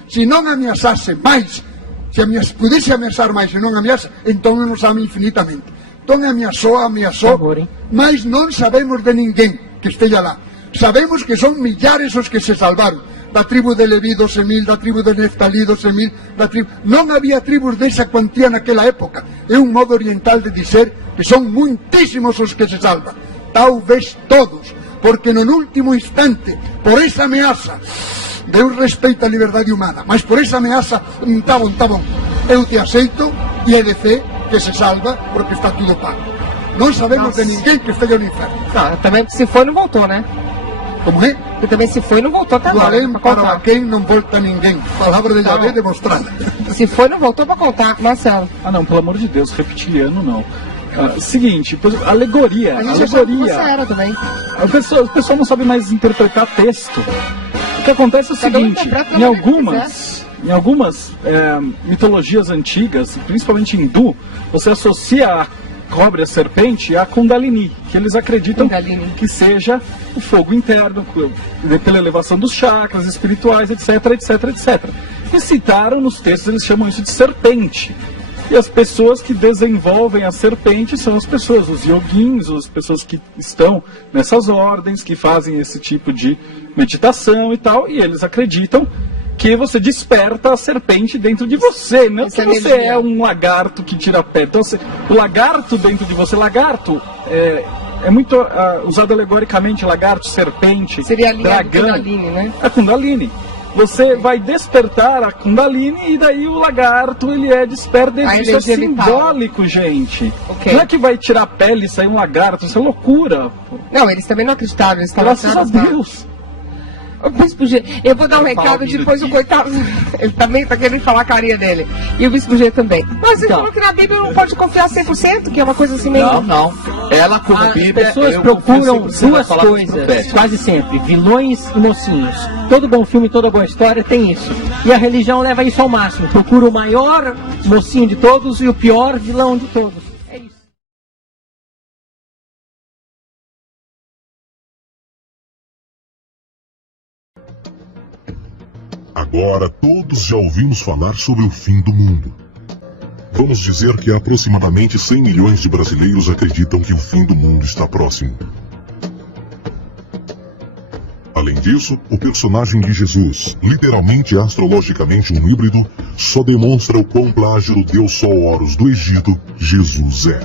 Se não ameaçasse mais, se pudesse ameaçar mais e não ameaça, então ele nos ama infinitamente. Então ameaçou, mas não sabemos de ninguém que esteja lá. Sabemos que são milhares os que se salvaram. Da tribo de Levi, 12.000, da tribo de Neftalí, 12.000, não havia tribos dessa quantia naquela época. É um modo oriental de dizer que são muitíssimos os que se salvam. Talvez todos, porque no último instante, por essa ameaça, Deus respeita a liberdade humana, mas por essa ameaça, tá bom, eu te aceito e é de fé que se salva porque está tudo pago. Não sabemos de ninguém que esteja no inferno. Não, também se foi não voltou, né? Como é? E também se foi não voltou até agora. Do além para quem não volta ninguém. Palavra de Yahvé demonstrada. Se foi não voltou para contar, Marcelo. Não, pelo amor de Deus, reptiliano não. Seguinte, alegoria. Você era também. O pessoal não sabe mais interpretar texto. O que acontece é o seguinte, em algumas mitologias antigas, principalmente hindu, você associa a cobra, a serpente, a Kundalini, que eles acreditam que seja o fogo interno, pela elevação dos chakras espirituais, etc. E citaram nos textos, eles chamam isso de serpente. E as pessoas que desenvolvem a serpente são as pessoas, os yoguins, as pessoas que estão nessas ordens, que fazem esse tipo de meditação e tal, e eles acreditam que você desperta a serpente dentro de você, não que você é um lagarto que tira pé. Então, o lagarto dentro de você, lagarto é muito usado alegoricamente, lagarto, serpente, seria a linha dragão. Kundalini, né? A Kundalini. Você vai despertar a Kundalini e daí o lagarto, ele é desperto. Isso é simbólico, gente. Okay. Não é que vai tirar a pele e sair um lagarto, isso é loucura. Não, eles também não acreditaram. Eles graças a Deus. O Bispo G, eu vou dar um recado, depois o coitado, ele também tá querendo falar a carinha dele. E o Bispo G também. Mas você falou que na Bíblia não pode confiar 100%, que é uma coisa assim meio... Não. Ela como Bíblia... As pessoas procuram duas coisas, quase sempre, vilões e mocinhos. Todo bom filme, toda boa história tem isso. E a religião leva isso ao máximo. Procura o maior mocinho de todos e o pior vilão de todos. É isso. Agora todos já ouvimos falar sobre o fim do mundo. Vamos dizer que aproximadamente 100 milhões de brasileiros acreditam que o fim do mundo está próximo. Além disso, o personagem de Jesus, literalmente e astrologicamente um híbrido, só demonstra o quão plágio do deus Sol Horus do Egito, Jesus é.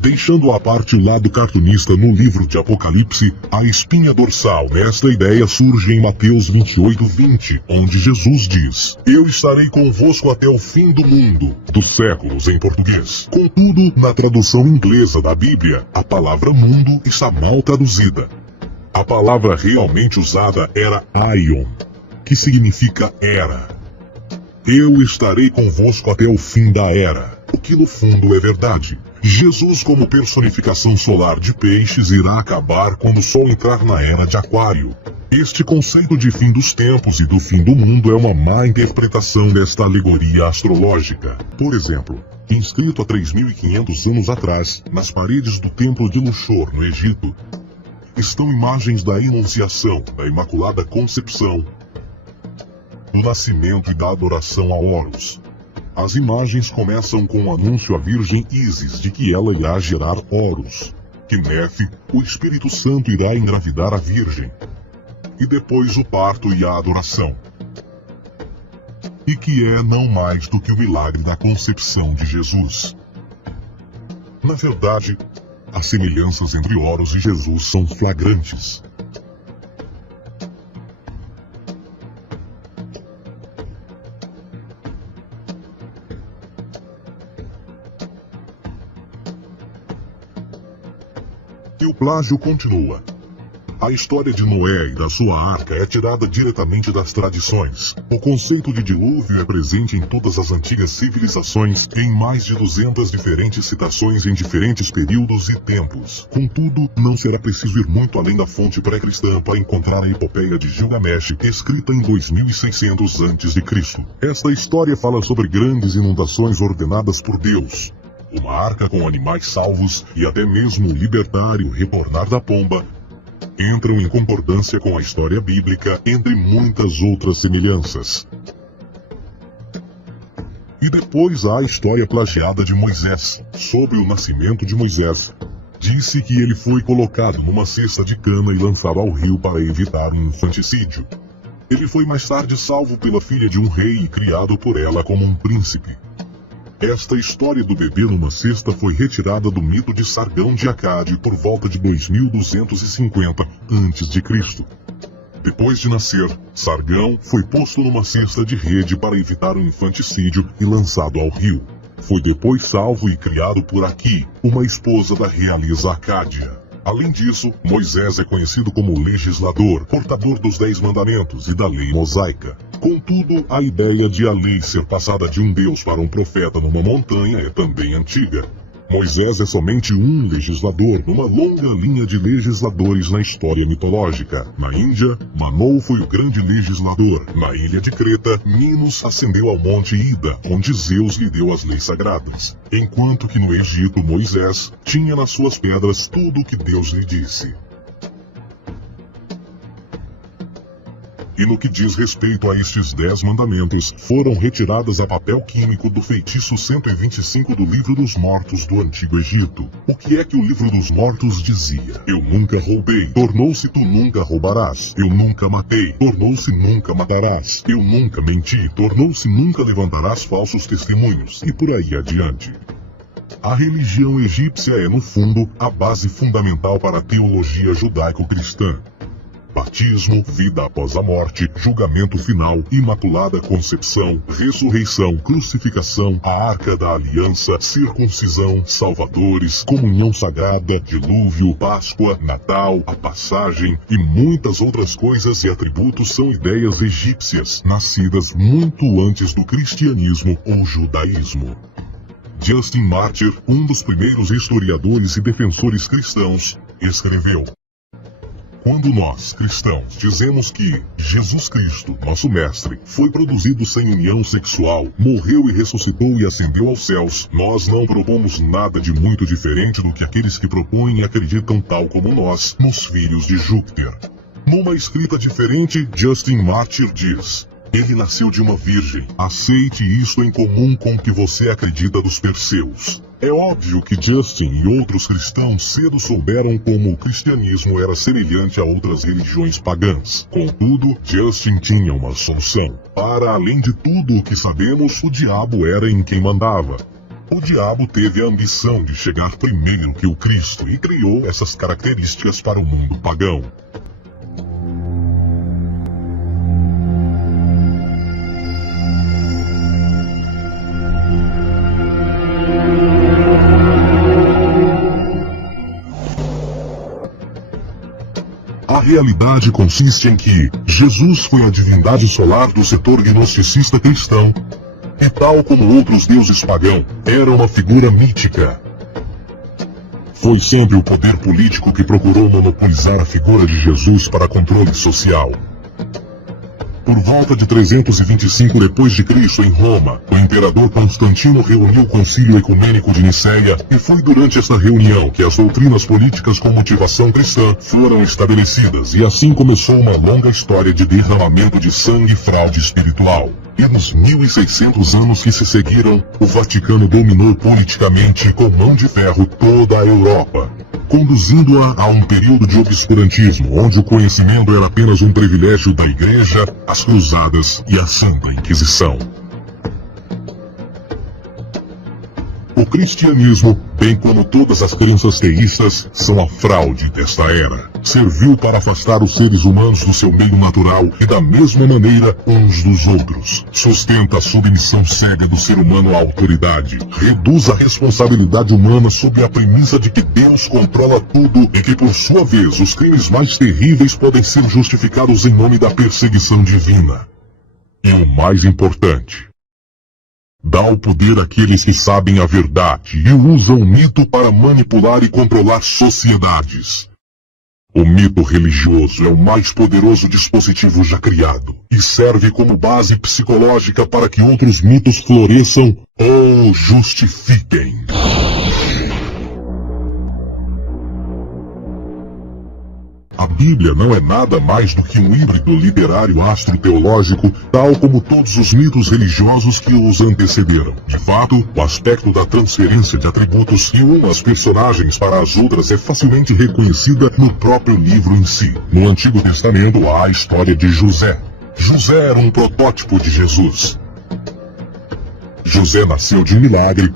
Deixando à parte o lado cartunista no livro de Apocalipse, a espinha dorsal nesta ideia surge em Mateus 28:20, onde Jesus diz: Eu estarei convosco até o fim do mundo, dos séculos em português. Contudo, na tradução inglesa da Bíblia, a palavra mundo está mal traduzida. A palavra realmente usada era aion, que significa era. Eu estarei convosco até o fim da era, o que no fundo é verdade. Jesus, como personificação solar de peixes, irá acabar quando o Sol entrar na era de Aquário. Este conceito de fim dos tempos e do fim do mundo é uma má interpretação desta alegoria astrológica. Por exemplo, inscrito há 3.500 anos atrás, nas paredes do Templo de Luxor, no Egito, estão imagens da Anunciação, da Imaculada Concepção, do nascimento e da adoração a Horus. As imagens começam com o anúncio à Virgem Ísis de que ela irá gerar Horus, que Nefe, o Espírito Santo, irá engravidar a Virgem, e depois o parto e a adoração, e que é não mais do que o milagre da concepção de Jesus. Na verdade, as semelhanças entre Horus e Jesus são flagrantes. E o plágio continua. A história de Noé e da sua arca é tirada diretamente das tradições. O conceito de dilúvio é presente em todas as antigas civilizações, em mais de 200 diferentes citações em diferentes períodos e tempos. Contudo, não será preciso ir muito além da fonte pré-cristã para encontrar a epopeia de Gilgamesh, escrita em 2600 a.C. Esta história fala sobre grandes inundações ordenadas por Deus, uma arca com animais salvos e até mesmo o libertar e o retornar da pomba entram em concordância com a história bíblica, entre muitas outras semelhanças. E depois há a história plagiada de Moisés, sobre o nascimento de Moisés. Disse que ele foi colocado numa cesta de cana e lançado ao rio para evitar um infanticídio. Ele foi mais tarde salvo pela filha de um rei e criado por ela como um príncipe. Esta história do bebê numa cesta foi retirada do mito de Sargão de Acade por volta de 2250 a.C. Depois de nascer, Sargão foi posto numa cesta de rede para evitar o infanticídio e lançado ao rio. Foi depois salvo e criado por Aqui, uma esposa da realeza Acádia. Além disso, Moisés é conhecido como legislador, portador dos 10 mandamentos e da lei mosaica. Contudo, a ideia de a lei ser passada de um deus para um profeta numa montanha é também antiga. Moisés é somente um legislador numa longa linha de legisladores na história mitológica. Na Índia, Manou foi o grande legislador. Na ilha de Creta, Minos ascendeu ao monte Ida, onde Zeus lhe deu as leis sagradas. Enquanto que no Egito, Moisés tinha nas suas pedras tudo o que Deus lhe disse. e no que diz respeito a estes 10 mandamentos, foram retiradas a papel químico do feitiço 125 do Livro dos Mortos do Antigo Egito. O que é que o Livro dos Mortos dizia? Eu nunca roubei, tornou-se tu nunca roubarás. Eu nunca matei, tornou-se nunca matarás. Eu nunca menti, tornou-se nunca levantarás falsos testemunhos, e por aí adiante. A religião egípcia é, no fundo, a base fundamental para a teologia judaico-cristã. Batismo, vida após a morte, julgamento final, imaculada concepção, ressurreição, crucificação, a arca da aliança, circuncisão, salvadores, comunhão sagrada, dilúvio, Páscoa, Natal, a passagem e muitas outras coisas e atributos são ideias egípcias, nascidas muito antes do cristianismo ou judaísmo. Justin Martyr, um dos primeiros historiadores e defensores cristãos, escreveu: quando nós, cristãos, dizemos que Jesus Cristo, nosso Mestre, foi produzido sem união sexual, morreu e ressuscitou e ascendeu aos céus, nós não propomos nada de muito diferente do que aqueles que propõem e acreditam tal como nós, nos filhos de Júpiter. Numa escrita diferente, Justin Martyr diz: ele nasceu de uma virgem. Aceite isto em comum com o que você acredita dos Perseus. É óbvio que Justin e outros cristãos cedo souberam como o cristianismo era semelhante a outras religiões pagãs. Contudo, Justin tinha uma solução. Para além de tudo o que sabemos, o diabo era em quem mandava. O diabo teve a ambição de chegar primeiro que o Cristo e criou essas características para o mundo pagão. A realidade consiste em que Jesus foi a divindade solar do setor gnosticista cristão, e tal como outros deuses pagãos, era uma figura mítica. Foi sempre o poder político que procurou monopolizar a figura de Jesus para controle social. Por volta de 325 d.C., em Roma, o imperador Constantino reuniu o Concílio Ecumênico de Niceia e foi durante esta reunião que as doutrinas políticas com motivação cristã foram estabelecidas e assim começou uma longa história de derramamento de sangue e fraude espiritual. E nos 1600 anos que se seguiram, o Vaticano dominou politicamente com mão de ferro toda a Europa, conduzindo-a a um período de obscurantismo, onde o conhecimento era apenas um privilégio da Igreja, as Cruzadas e a Santa Inquisição. O cristianismo, bem como todas as crenças teístas, são a fraude desta era. Serviu para afastar os seres humanos do seu meio natural e da mesma maneira uns dos outros. Sustenta a submissão cega do ser humano à autoridade. Reduz a responsabilidade humana sob a premissa de que Deus controla tudo e que, por sua vez, os crimes mais terríveis podem ser justificados em nome da perseguição divina. E o mais importante, dá o poder àqueles que sabem a verdade e usam o mito para manipular e controlar sociedades. O mito religioso é o mais poderoso dispositivo já criado e serve como base psicológica para que outros mitos floresçam ou justifiquem. A Bíblia não é nada mais do que um híbrido literário astro-teológico, tal como todos os mitos religiosos que os antecederam. De fato, o aspecto da transferência de atributos de umas personagens para as outras é facilmente reconhecida no próprio livro em si. No Antigo Testamento há a história de José. José era um protótipo de Jesus. José nasceu de um milagre.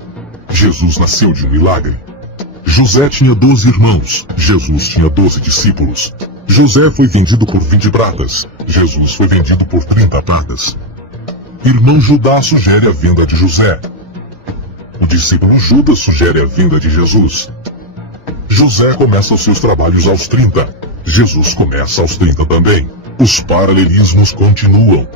Jesus nasceu de um milagre. José tinha 12 irmãos, Jesus tinha 12 discípulos. José foi vendido por 20 pratas, Jesus foi vendido por 30 pratas. Irmão Judá sugere a venda de José. O discípulo Judas sugere a venda de Jesus. José começa os seus trabalhos aos 30, Jesus começa aos 30 também. Os paralelismos continuam.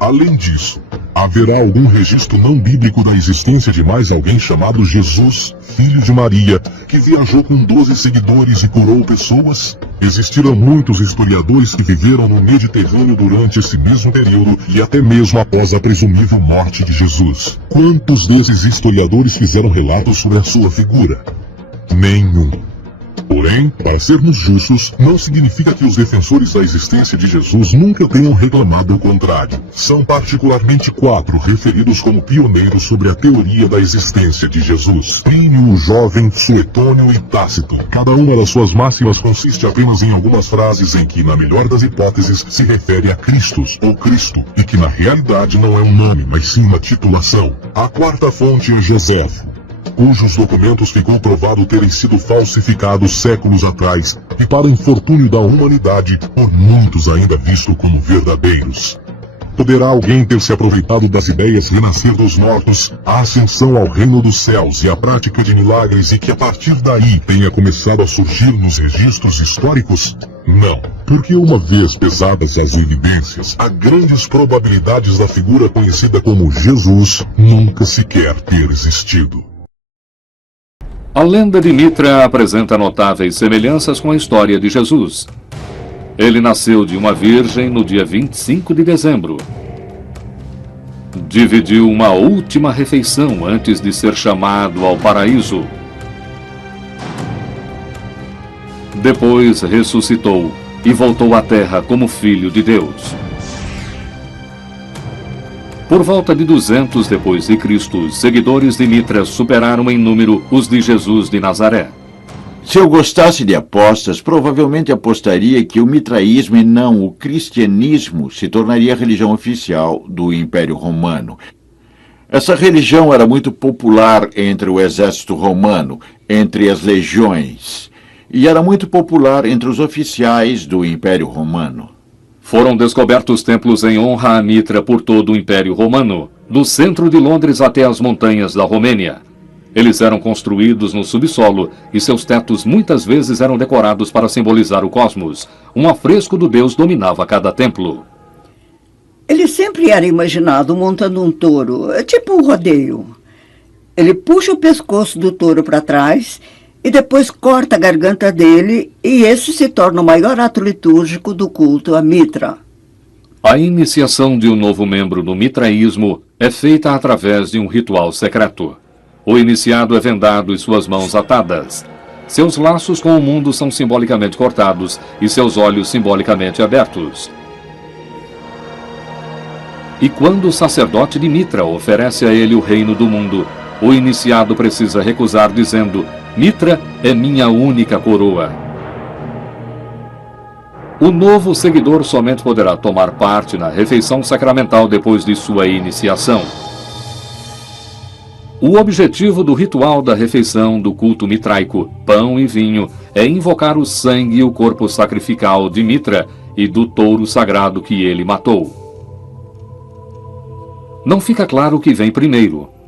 Além disso, haverá algum registro não bíblico da existência de mais alguém chamado Jesus, filho de Maria, que viajou com 12 seguidores e curou pessoas? Existiram muitos historiadores que viveram no Mediterrâneo durante esse mesmo período e até mesmo após a presumível morte de Jesus. Quantos desses historiadores fizeram relatos sobre a sua figura? Nenhum. Porém, para sermos justos, não significa que os defensores da existência de Jesus nunca tenham reclamado o contrário. São particularmente 4 referidos como pioneiros sobre a teoria da existência de Jesus: Plínio o Jovem, Suetônio e Tácito. Cada uma das suas máximas consiste apenas em algumas frases em que, na melhor das hipóteses, se refere a Christus ou Cristo, e que na realidade não é um nome, mas sim uma titulação. A quarta fonte é Josefo, cujos documentos ficou provado terem sido falsificados séculos atrás e, para infortúnio da humanidade, por muitos ainda visto como verdadeiros. Poderá alguém ter se aproveitado das ideias renascer dos mortos, a ascensão ao reino dos céus e a prática de milagres e que a partir daí tenha começado a surgir nos registros históricos? Não, porque uma vez pesadas as evidências, há grandes probabilidades da figura conhecida como Jesus nunca sequer ter existido. A lenda de Mitra apresenta notáveis semelhanças com a história de Jesus. Ele nasceu de uma virgem no dia 25 de dezembro. Dividiu uma última refeição antes de ser chamado ao paraíso. Depois ressuscitou e voltou à terra como Filho de Deus. Por volta de 200 depois de Cristo, os seguidores de Mitra superaram em número os de Jesus de Nazaré. Se eu gostasse de apostas, provavelmente apostaria que o mitraísmo e não o cristianismo se tornaria a religião oficial do Império Romano. Essa religião era muito popular entre o exército romano, entre as legiões, e era muito popular entre os oficiais do Império Romano. Foram descobertos templos em honra a Mitra por todo o Império Romano, do centro de Londres até as montanhas da Romênia. Eles eram construídos no subsolo e seus tetos muitas vezes eram decorados para simbolizar o cosmos. Um afresco do deus dominava cada templo. Ele sempre era imaginado montando um touro, tipo um rodeio. Ele puxa o pescoço do touro para trás e depois corta a garganta dele, e esse se torna o maior ato litúrgico do culto a Mitra. A iniciação de um novo membro no mitraísmo é feita através de um ritual secreto. O iniciado é vendado e suas mãos atadas. Seus laços com o mundo são simbolicamente cortados e seus olhos simbolicamente abertos. E quando o sacerdote de Mitra oferece a ele o reino do mundo, o iniciado precisa recusar dizendo: Mitra é minha única coroa. O novo seguidor somente poderá tomar parte na refeição sacramental depois de sua iniciação. O objetivo do ritual da refeição do culto mitraico, pão e vinho, é invocar o sangue e o corpo sacrificial de Mitra e do touro sagrado que ele matou. Não fica claro o que vem primeiro: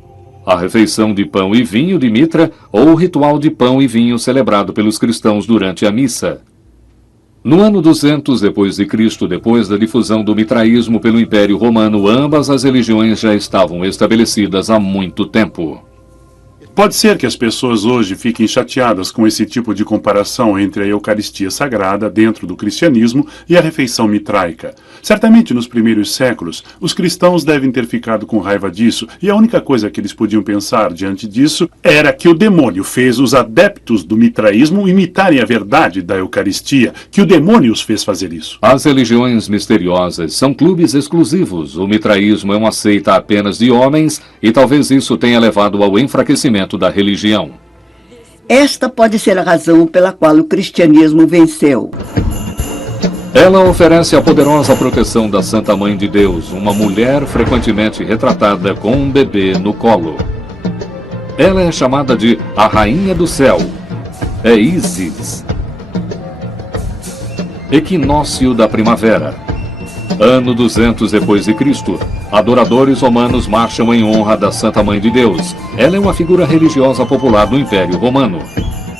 a refeição de pão e vinho de Mitra ou o ritual de pão e vinho celebrado pelos cristãos durante a missa. No ano 200 depois de Cristo, depois da difusão do mitraísmo pelo Império Romano, ambas as religiões já estavam estabelecidas há muito tempo. Pode ser que as pessoas hoje fiquem chateadas com esse tipo de comparação entre a Eucaristia Sagrada dentro do cristianismo e a refeição mitraica. Certamente nos primeiros séculos, os cristãos devem ter ficado com raiva disso, e a única coisa que eles podiam pensar diante disso era que o demônio fez os adeptos do mitraísmo imitarem a verdade da Eucaristia, que o demônio os fez fazer isso. As religiões misteriosas são clubes exclusivos. O mitraísmo é uma seita apenas de homens e talvez isso tenha levado ao enfraquecimento da religião. Esta pode ser a razão pela qual o cristianismo venceu. Ela oferece a poderosa proteção da Santa Mãe de Deus, uma mulher frequentemente retratada com um bebê no colo. Ela é chamada de a Rainha do Céu. É Ísis. Equinócio da primavera. Ano 200 depois de Cristo. Adoradores romanos marcham em honra da Santa Mãe de Deus. Ela é uma figura religiosa popular do Império Romano.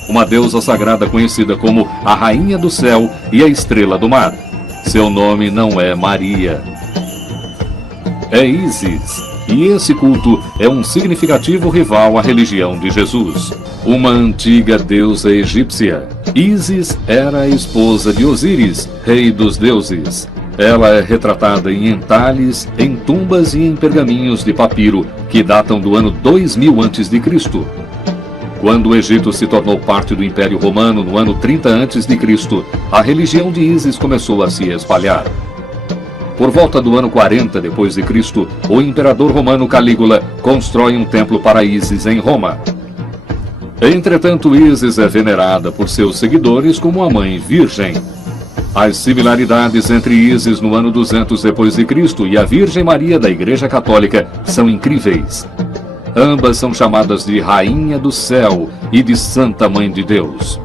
Uma deusa sagrada conhecida como a Rainha do Céu e a Estrela do Mar. Seu nome não é Maria. É Ísis. E esse culto é um significativo rival à religião de Jesus. Uma antiga deusa egípcia. Ísis era a esposa de Osíris, rei dos deuses. Ela é retratada em entalhes, em tumbas e em pergaminhos de papiro que datam do ano 2000 a.C. Quando o Egito se tornou parte do Império Romano no ano 30 a.C., a religião de Ísis começou a se espalhar. Por volta do ano 40 d.C., o imperador romano Calígula constrói um templo para Ísis em Roma. Entretanto, Ísis é venerada por seus seguidores como a Mãe Virgem. As similaridades entre Ísis no ano 200 d.C. e a Virgem Maria da Igreja Católica são incríveis. Ambas são chamadas de Rainha do Céu e de Santa Mãe de Deus.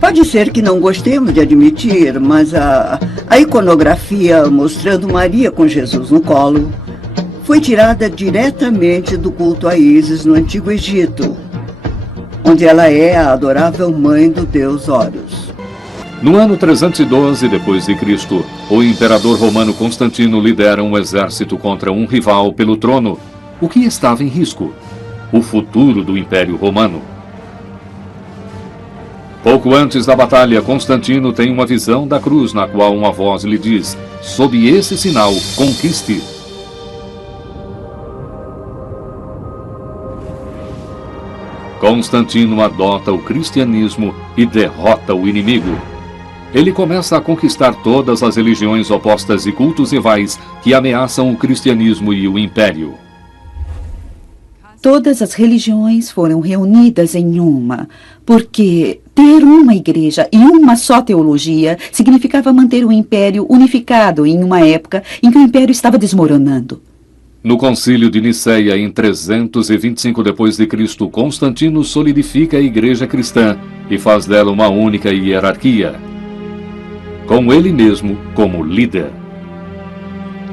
Pode ser que não gostemos de admitir, mas a iconografia mostrando Maria com Jesus no colo foi tirada diretamente do culto a Ísis no Antigo Egito, onde ela é a adorável mãe do deus Horus. No ano 312 d.C., o imperador romano Constantino lidera um exército contra um rival pelo trono. O que estava em risco? O futuro do Império Romano. Pouco antes da batalha, Constantino tem uma visão da cruz na qual uma voz lhe diz: sob esse sinal, conquiste. Constantino adota o cristianismo e derrota o inimigo. Ele começa a conquistar todas as religiões opostas e cultos rivais que ameaçam o cristianismo e o império. Todas as religiões foram reunidas em uma, porque ter uma igreja e uma só teologia significava manter o império unificado em uma época em que o império estava desmoronando. No concílio de Niceia, em 325 d.C., Constantino solidifica a igreja cristã e faz dela uma única hierarquia, com ele mesmo como líder.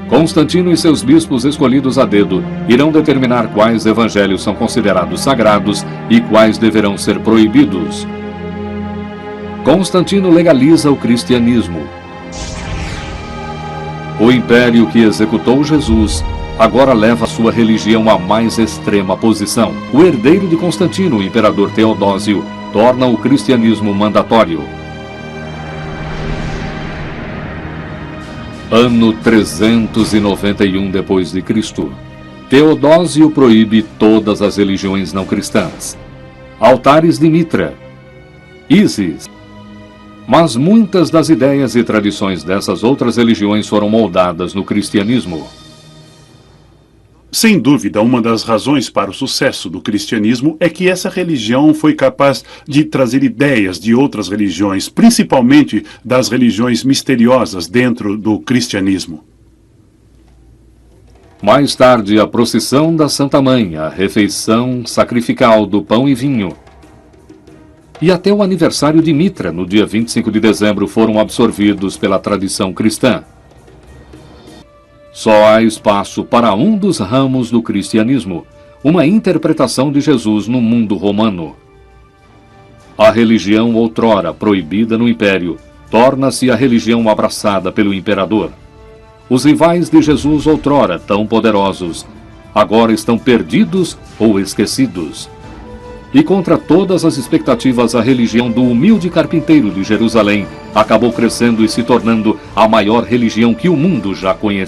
Constantino e seus bispos escolhidos a dedo irão determinar quais evangelhos são considerados sagrados e quais deverão ser proibidos. Constantino legaliza o cristianismo. O império que executou Jesus agora leva sua religião à mais extrema posição. O herdeiro de Constantino, o imperador Teodósio, torna o cristianismo mandatório. Ano 391 d.C. Teodósio proíbe todas as religiões não cristãs. Altares de Mitra, Ísis. Mas muitas das ideias e tradições dessas outras religiões foram moldadas no cristianismo. Sem dúvida, uma das razões para o sucesso do cristianismo é que essa religião foi capaz de trazer ideias de outras religiões, principalmente das religiões misteriosas dentro do cristianismo. Mais tarde, a procissão da Santa Mãe, a refeição sacrificial do pão e vinho, e até o aniversário de Mitra, no dia 25 de dezembro, foram absorvidos pela tradição cristã. Só há espaço para um dos ramos do cristianismo, uma interpretação de Jesus no mundo romano. A religião outrora proibida no império torna-se a religião abraçada pelo imperador. Os rivais de Jesus outrora tão poderosos agora estão perdidos ou esquecidos. E contra todas as expectativas, a religião do humilde carpinteiro de Jerusalém acabou crescendo e se tornando a maior religião que o mundo já conheceu.